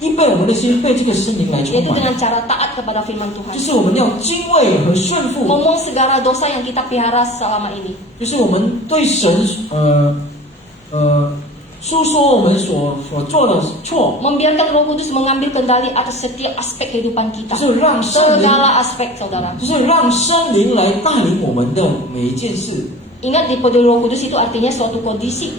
预备我们的心被这个圣灵来充 Yaitu 满， dengan cara taat kepada firman 就 Tuhan. 是我们要敬畏和顺服， Ngomong segala dosa yang kita pelihara selama ini. 就是我们对神诉说我们所做的错， Membiarkan Roh Kudus mengambil kendali atas setiap aspek kehidupan 就 kita. 是让圣灵， Segala aspek, saudara. 就是让圣灵来带领我们的每一件事。 Ingat, dipenuhi Roh Kudus itu artinya suatu kondisi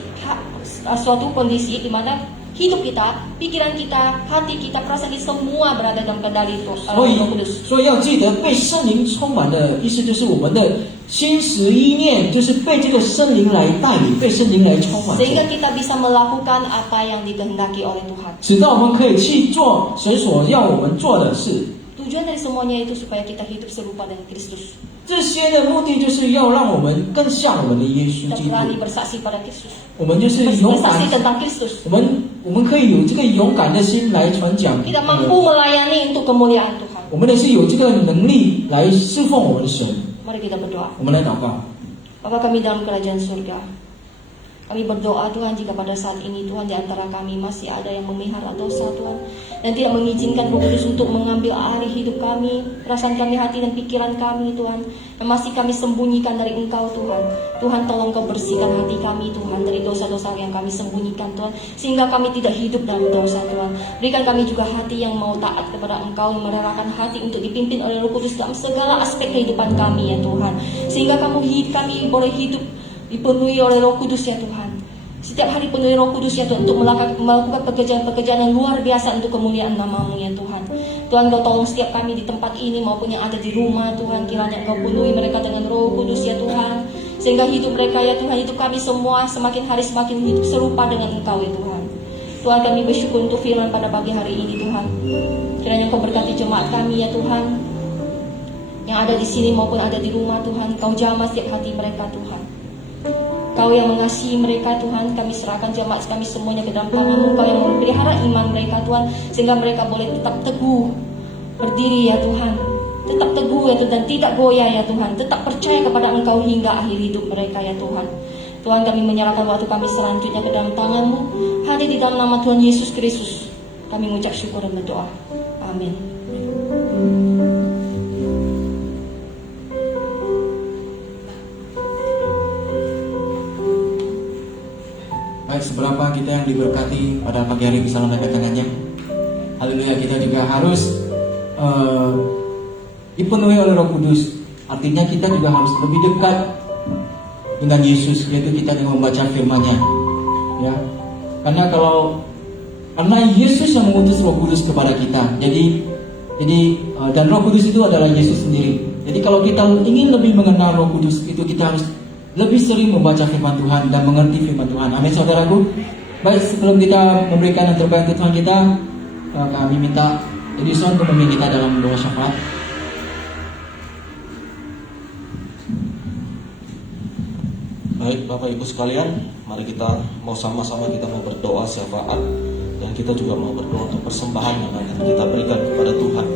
di mana hidup kita, pikiran kita, hati kita, perasaan kita semua berada dalam kendali Roh 所以 Kudus. 所以要记得被圣灵充满的意思，就是我们的心思意念，就是被这个圣灵来带领，被圣灵来充满着， Sehingga kita bisa melakukan apa yang dikehendaki oleh Tuhan. 直到我们可以去做神所要我们做的事。 Tujuan dari semuanya itu supaya kita hidup serupa dengan Kristus. 这些的目的就是要让我们更像我们的耶稣 Kita 基督。 berani bersaksi pada Kristus. 我们就是勇 Bersaksi 敢， tentang Kristus. 我们可以有这个勇敢的心来传讲。 Kita mampu melayani untuk kemuliaan Tuhan. 我们的是有这个能力来侍奉我们的神。 Mari kita berdoa. 我们来祷告。 Bapa kami dalam kerajaan surga, kami berdoa Tuhan jika pada saat ini Tuhan di antara kami masih ada yang memelihara dosa Tuhan dan tidak mengizinkan Roh Kudus untuk mengambil alih hidup kami, perasaan kami, hati dan pikiran kami Tuhan, yang masih kami sembunyikan dari Engkau Tuhan. Tuhan tolong Kau bersihkan hati kami Tuhan dari dosa-dosa yang kami sembunyikan Tuhan, sehingga kami tidak hidup dalam dosa Tuhan. Berikan kami juga hati yang mau taat kepada Engkau, yang merelakan hati untuk dipimpin oleh Roh Kudus dalam segala aspek kehidupan kami ya Tuhan, sehingga kami boleh hidup dipenuhi oleh Roh Kudus ya Tuhan. Setiap hari penuhi Roh Kudus ya Tuhan, untuk melakukan pekerjaan-pekerjaan yang luar biasa untuk kemuliaan nama-Mu ya Tuhan. Tuhan, Kau tolong setiap kami di tempat ini maupun yang ada di rumah Tuhan, kiranya Kau penuhi mereka dengan Roh Kudus ya Tuhan, sehingga hidup mereka ya Tuhan, hidup kami semua semakin hari semakin hidup serupa dengan Engkau ya Tuhan. Tuhan, kami bersyukur untuk firman pada pagi hari ini Tuhan. Kiranya Kau berkati jemaat kami ya Tuhan, yang ada di sini maupun ada di rumah Tuhan. Kau jamah setiap hati mereka Tuhan. Kau yang mengasihi mereka Tuhan, kami serahkan jemaat kami semuanya ke dalam tangan-Mu. Kau yang memelihara iman mereka Tuhan, sehingga mereka boleh tetap teguh berdiri ya Tuhan, tetap teguh ya Tuhan, dan tidak goyah ya Tuhan, tetap percaya kepada Engkau hingga akhir hidup mereka ya Tuhan. Tuhan, kami menyerahkan waktu kami selanjutnya ke dalam tangan-Mu. Hadir di dalam nama Tuhan Yesus Kristus, kami mengucap syukur dan berdoa. Amin. Baik, seberapa kita yang diberkati pada pagi hari bisa lambaikan tangannya. Haleluya, kita juga harus dipenuhi oleh Roh Kudus. Artinya kita juga harus lebih dekat dengan Yesus, yaitu kita dengan membaca firman-Nya. Ya. Karena Yesus yang mengutus Roh Kudus kepada kita. Jadi dan Roh Kudus itu adalah Yesus sendiri. Jadi kalau kita ingin lebih mengenal Roh Kudus, itu kita harus lebih sering membaca firman Tuhan dan mengerti firman Tuhan. Amin, saudaraku. Baik, sebelum kita memberikan yang terbaik untuk Tuhan kita, kami minta Edison untuk memimpin kita dalam doa syafaat. Baik Bapak Ibu sekalian, mari kita sama-sama kita mau berdoa syafaat, dan kita juga mau berdoa untuk persembahan yang akan kita berikan kepada Tuhan.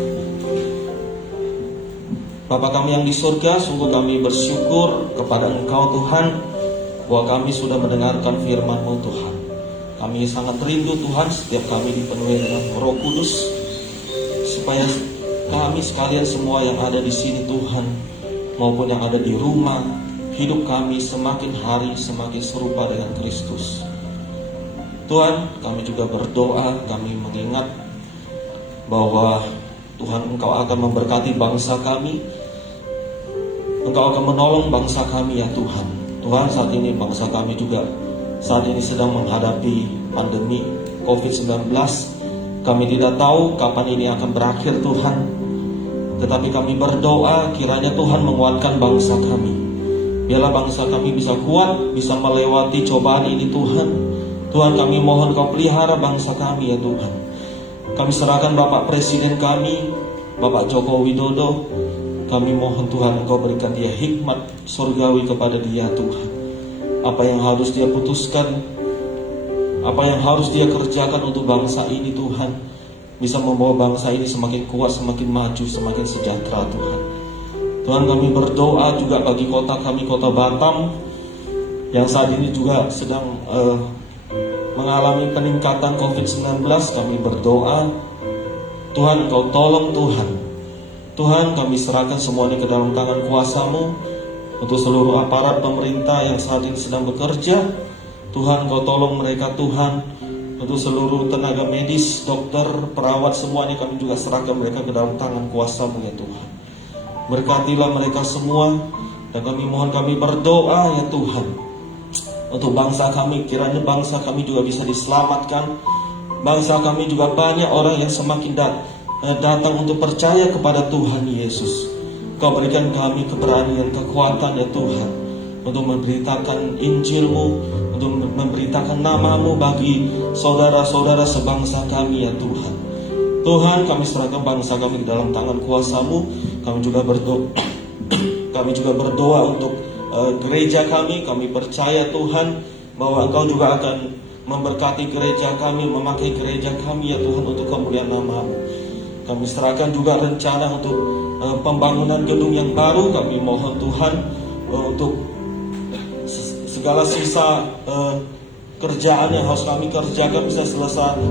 Bapa kami yang di surga, sungguh kami bersyukur kepada Engkau Tuhan, bahwa kami sudah mendengarkan firman-Mu Tuhan. Kami sangat rindu Tuhan setiap kami dipenuhi dengan Roh Kudus, supaya kami sekalian semua yang ada di sini Tuhan, maupun yang ada di rumah, hidup kami semakin hari semakin serupa dengan Kristus. Tuhan, kami juga berdoa, kami mengingat bahwa Tuhan, Engkau akan memberkati bangsa kami, Engkau akan menolong bangsa kami ya Tuhan. Tuhan, saat ini bangsa kami juga saat ini sedang menghadapi pandemi COVID-19. Kami tidak tahu kapan ini akan berakhir Tuhan, tetapi kami berdoa kiranya Tuhan menguatkan bangsa kami. Biarlah bangsa kami bisa kuat, bisa melewati cobaan ini Tuhan. Tuhan, kami mohon Kau pelihara bangsa kami ya Tuhan. Kami serahkan Bapak Presiden kami, Bapak Joko Widodo. Kami mohon Tuhan Engkau berikan dia hikmat surgawi kepada dia Tuhan. Apa yang harus dia putuskan, apa yang harus dia kerjakan untuk bangsa ini Tuhan, bisa membawa bangsa ini semakin kuat, semakin maju, semakin sejahtera Tuhan. Tuhan, kami berdoa juga bagi kota kami, kota Batam, yang saat ini juga sedang mengalami peningkatan COVID-19. Kami berdoa, Tuhan Engkau tolong Tuhan. Tuhan, kami serahkan semuanya ke dalam tangan kuasa-Mu. Untuk seluruh aparat pemerintah yang saat ini sedang bekerja, Tuhan Kau tolong mereka Tuhan. Untuk seluruh tenaga medis, dokter, perawat, semuanya kami juga serahkan mereka ke dalam tangan kuasa-Mu ya Tuhan. Berkatilah mereka semua. Dan kami mohon, kami berdoa ya Tuhan, untuk bangsa kami, kiranya bangsa kami juga bisa diselamatkan. Bangsa kami juga banyak orang yang semakin datang untuk percaya kepada Tuhan Yesus. Kau berikan kami keberanian, kekuatan ya Tuhan, untuk memberitakan Injil-Mu, untuk memberitakan nama-Mu bagi saudara-saudara sebangsa kami ya Tuhan. Tuhan, kami serahkan bangsa kami ke dalam tangan kuasa-Mu. Kami juga berdoa untuk gereja kami. Kami percaya Tuhan bahwa Engkau juga akan memberkati gereja kami, memakai gereja kami ya Tuhan untuk kemuliaan nama-Mu. Kami serahkan juga rencana untuk pembangunan gedung yang baru. Kami mohon Tuhan untuk segala sisa kerjaan yang harus kami kerjakan bisa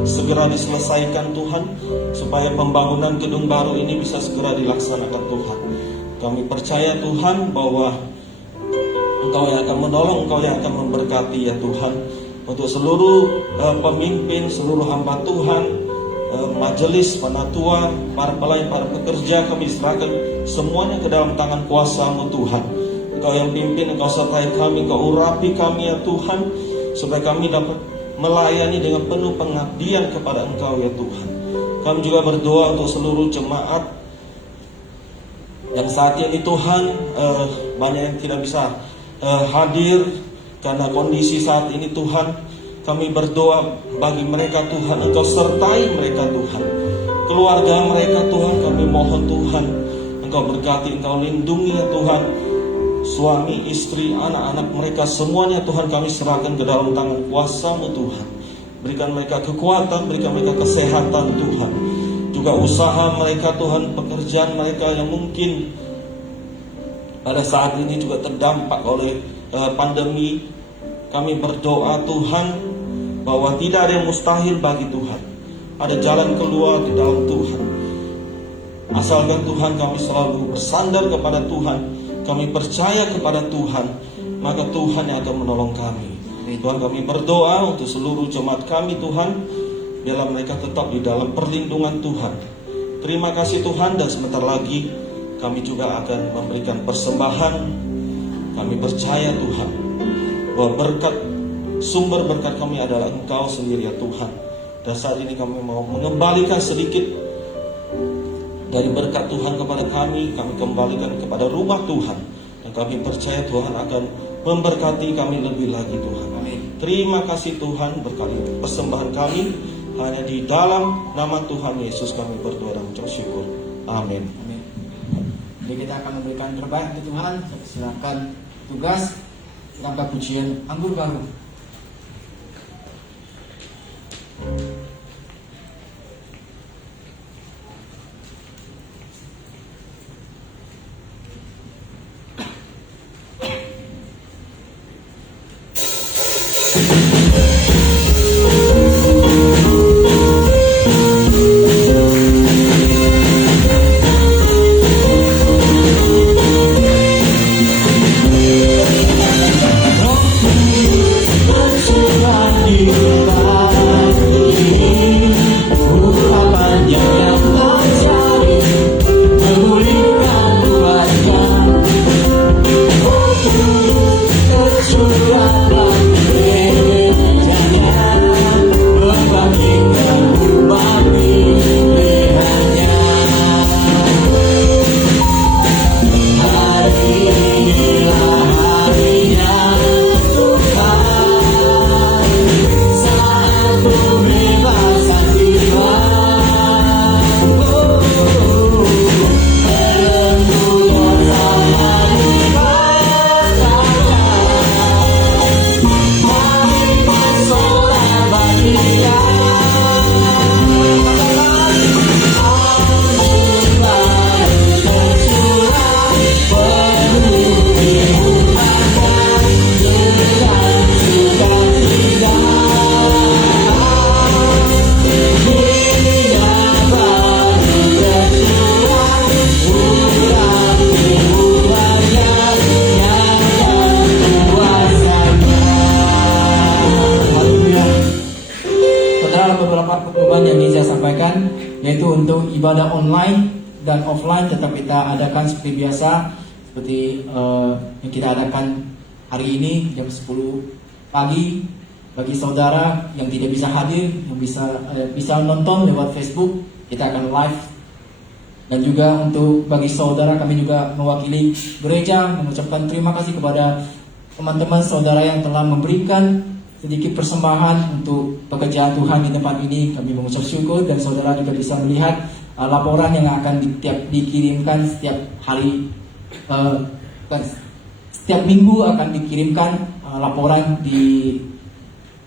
segera diselesaikan Tuhan, supaya pembangunan gedung baru ini bisa segera dilaksanakan Tuhan. Kami percaya Tuhan bahwa Engkau yang akan menolong, Engkau yang akan memberkati ya Tuhan. Untuk seluruh pemimpin, seluruh hamba Tuhan, majelis, penatua, para pelayan, para pekerja, kami serahkan semuanya ke dalam tangan kuasa-Mu Tuhan. Engkau yang pimpin, Engkau sertai kami, Engkau urapi kami ya Tuhan, supaya kami dapat melayani dengan penuh pengabdian kepada Engkau ya Tuhan. Kami juga berdoa untuk seluruh jemaat yang saat ini Tuhan banyak yang tidak bisa hadir karena kondisi saat ini Tuhan. Kami berdoa bagi mereka Tuhan, Engkau sertai mereka Tuhan. Keluarga mereka Tuhan, kami mohon Tuhan, Engkau berkati, Engkau lindungi ya Tuhan. Suami, istri, anak-anak mereka semuanya Tuhan kami serahkan ke dalam tangan kuasa-Mu Tuhan. Berikan mereka kekuatan, berikan mereka kesehatan Tuhan. Juga usaha mereka Tuhan, pekerjaan mereka yang mungkin pada saat ini juga terdampak oleh pandemi. Kami berdoa Tuhan bahwa tidak ada yang mustahil bagi Tuhan. Ada jalan keluar di dalam Tuhan. Asalkan Tuhan kami selalu bersandar kepada Tuhan, kami percaya kepada Tuhan, maka Tuhan yang akan menolong kami. Tuhan, kami berdoa untuk seluruh jemaat kami Tuhan, biarlah mereka tetap di dalam perlindungan Tuhan. Terima kasih Tuhan, dan sebentar lagi kami juga akan memberikan persembahan. Kami percaya Tuhan bahwa sumber berkat kami adalah Engkau sendiri ya Tuhan. Dan saat ini kami mau mengembalikan sedikit dari berkat Tuhan kepada kami kembalikan kepada rumah Tuhan. Dan kami percaya Tuhan akan memberkati kami lebih lagi Tuhan. Amin. Terima kasih Tuhan, berkati persembahan kami. Hanya di dalam nama Tuhan Yesus kami berdoa dan mengucap syukur. Amin. Amin. Jadi kita akan memberikan terbaik untuk Tuhan. Silakan tugas rangka pujian anggur baru. Saudara, beberapa pengumuman yang ingin saya sampaikan, yaitu untuk ibadah online dan offline tetap kita adakan seperti biasa, seperti yang kita adakan hari ini jam 10 pagi. Bagi saudara yang tidak bisa hadir, yang bisa nonton lewat Facebook, kita akan live. Dan juga untuk bagi saudara, kami juga mewakili gereja mengucapkan terima kasih kepada teman-teman saudara yang telah memberikan sedikit persembahan untuk pekerjaan Tuhan di tempat ini. Kami mengucap syukur, dan saudara juga bisa melihat laporan yang akan dikirimkan setiap hari, setiap minggu akan dikirimkan laporan di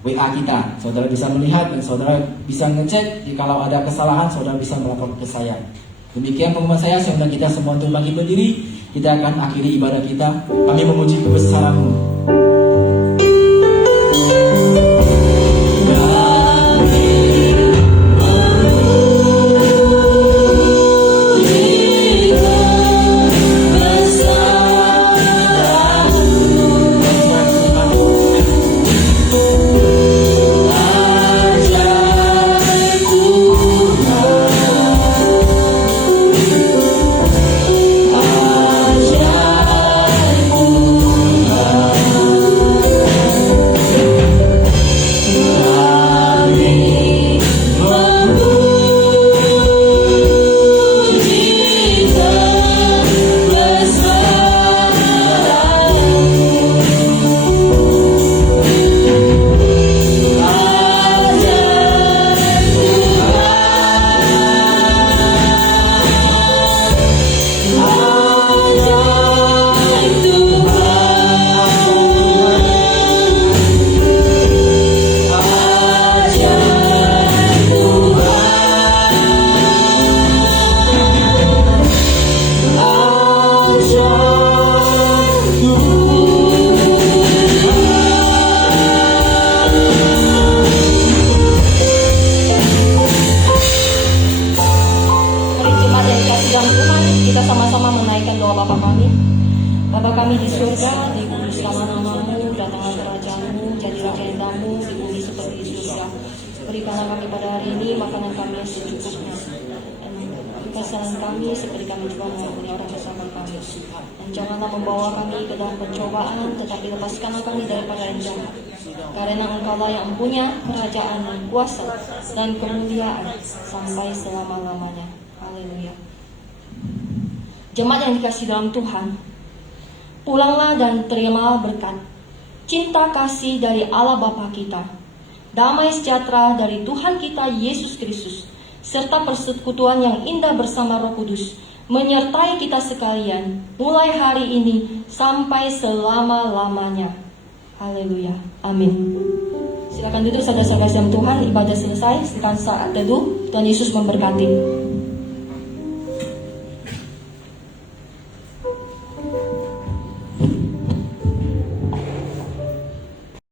WA kita. Saudara bisa melihat dan saudara bisa ngecek. Jikalau ada kesalahan, saudara bisa melapor ke saya. Demikian pengumuman saya. Saya undang kita semua untuk bangkit berdiri. Kita akan akhiri ibadah kita. Kami memuji kebesaran-Mu. Berikanlah kami pada hari ini makanan kami yang secukupnya, dan kesalahan kami seperti kami juga mengampuni orang kesalahan kami. Dan janganlah membawa kami ke dalam pencobaan, tetapi lepaskanlah kami daripada yang jahat. Karena Engkaulah yang mempunyai kerajaan dan kuasa dan kemuliaan sampai selama-lamanya. Haleluya. Jemaat yang dikasihi dalam Tuhan, pulanglah dan terimalah berkat, cinta kasih dari Allah Bapa kita, damai sejahtera dari Tuhan kita Yesus Kristus, serta persekutuan yang indah bersama Roh Kudus menyertai kita sekalian mulai hari ini sampai selama-lamanya. Haleluya. Amin. Silakan duduk saudara-saudara dalam Tuhan. Ibadah selesai. Silakan saat teduh. Tuhan Yesus memberkati.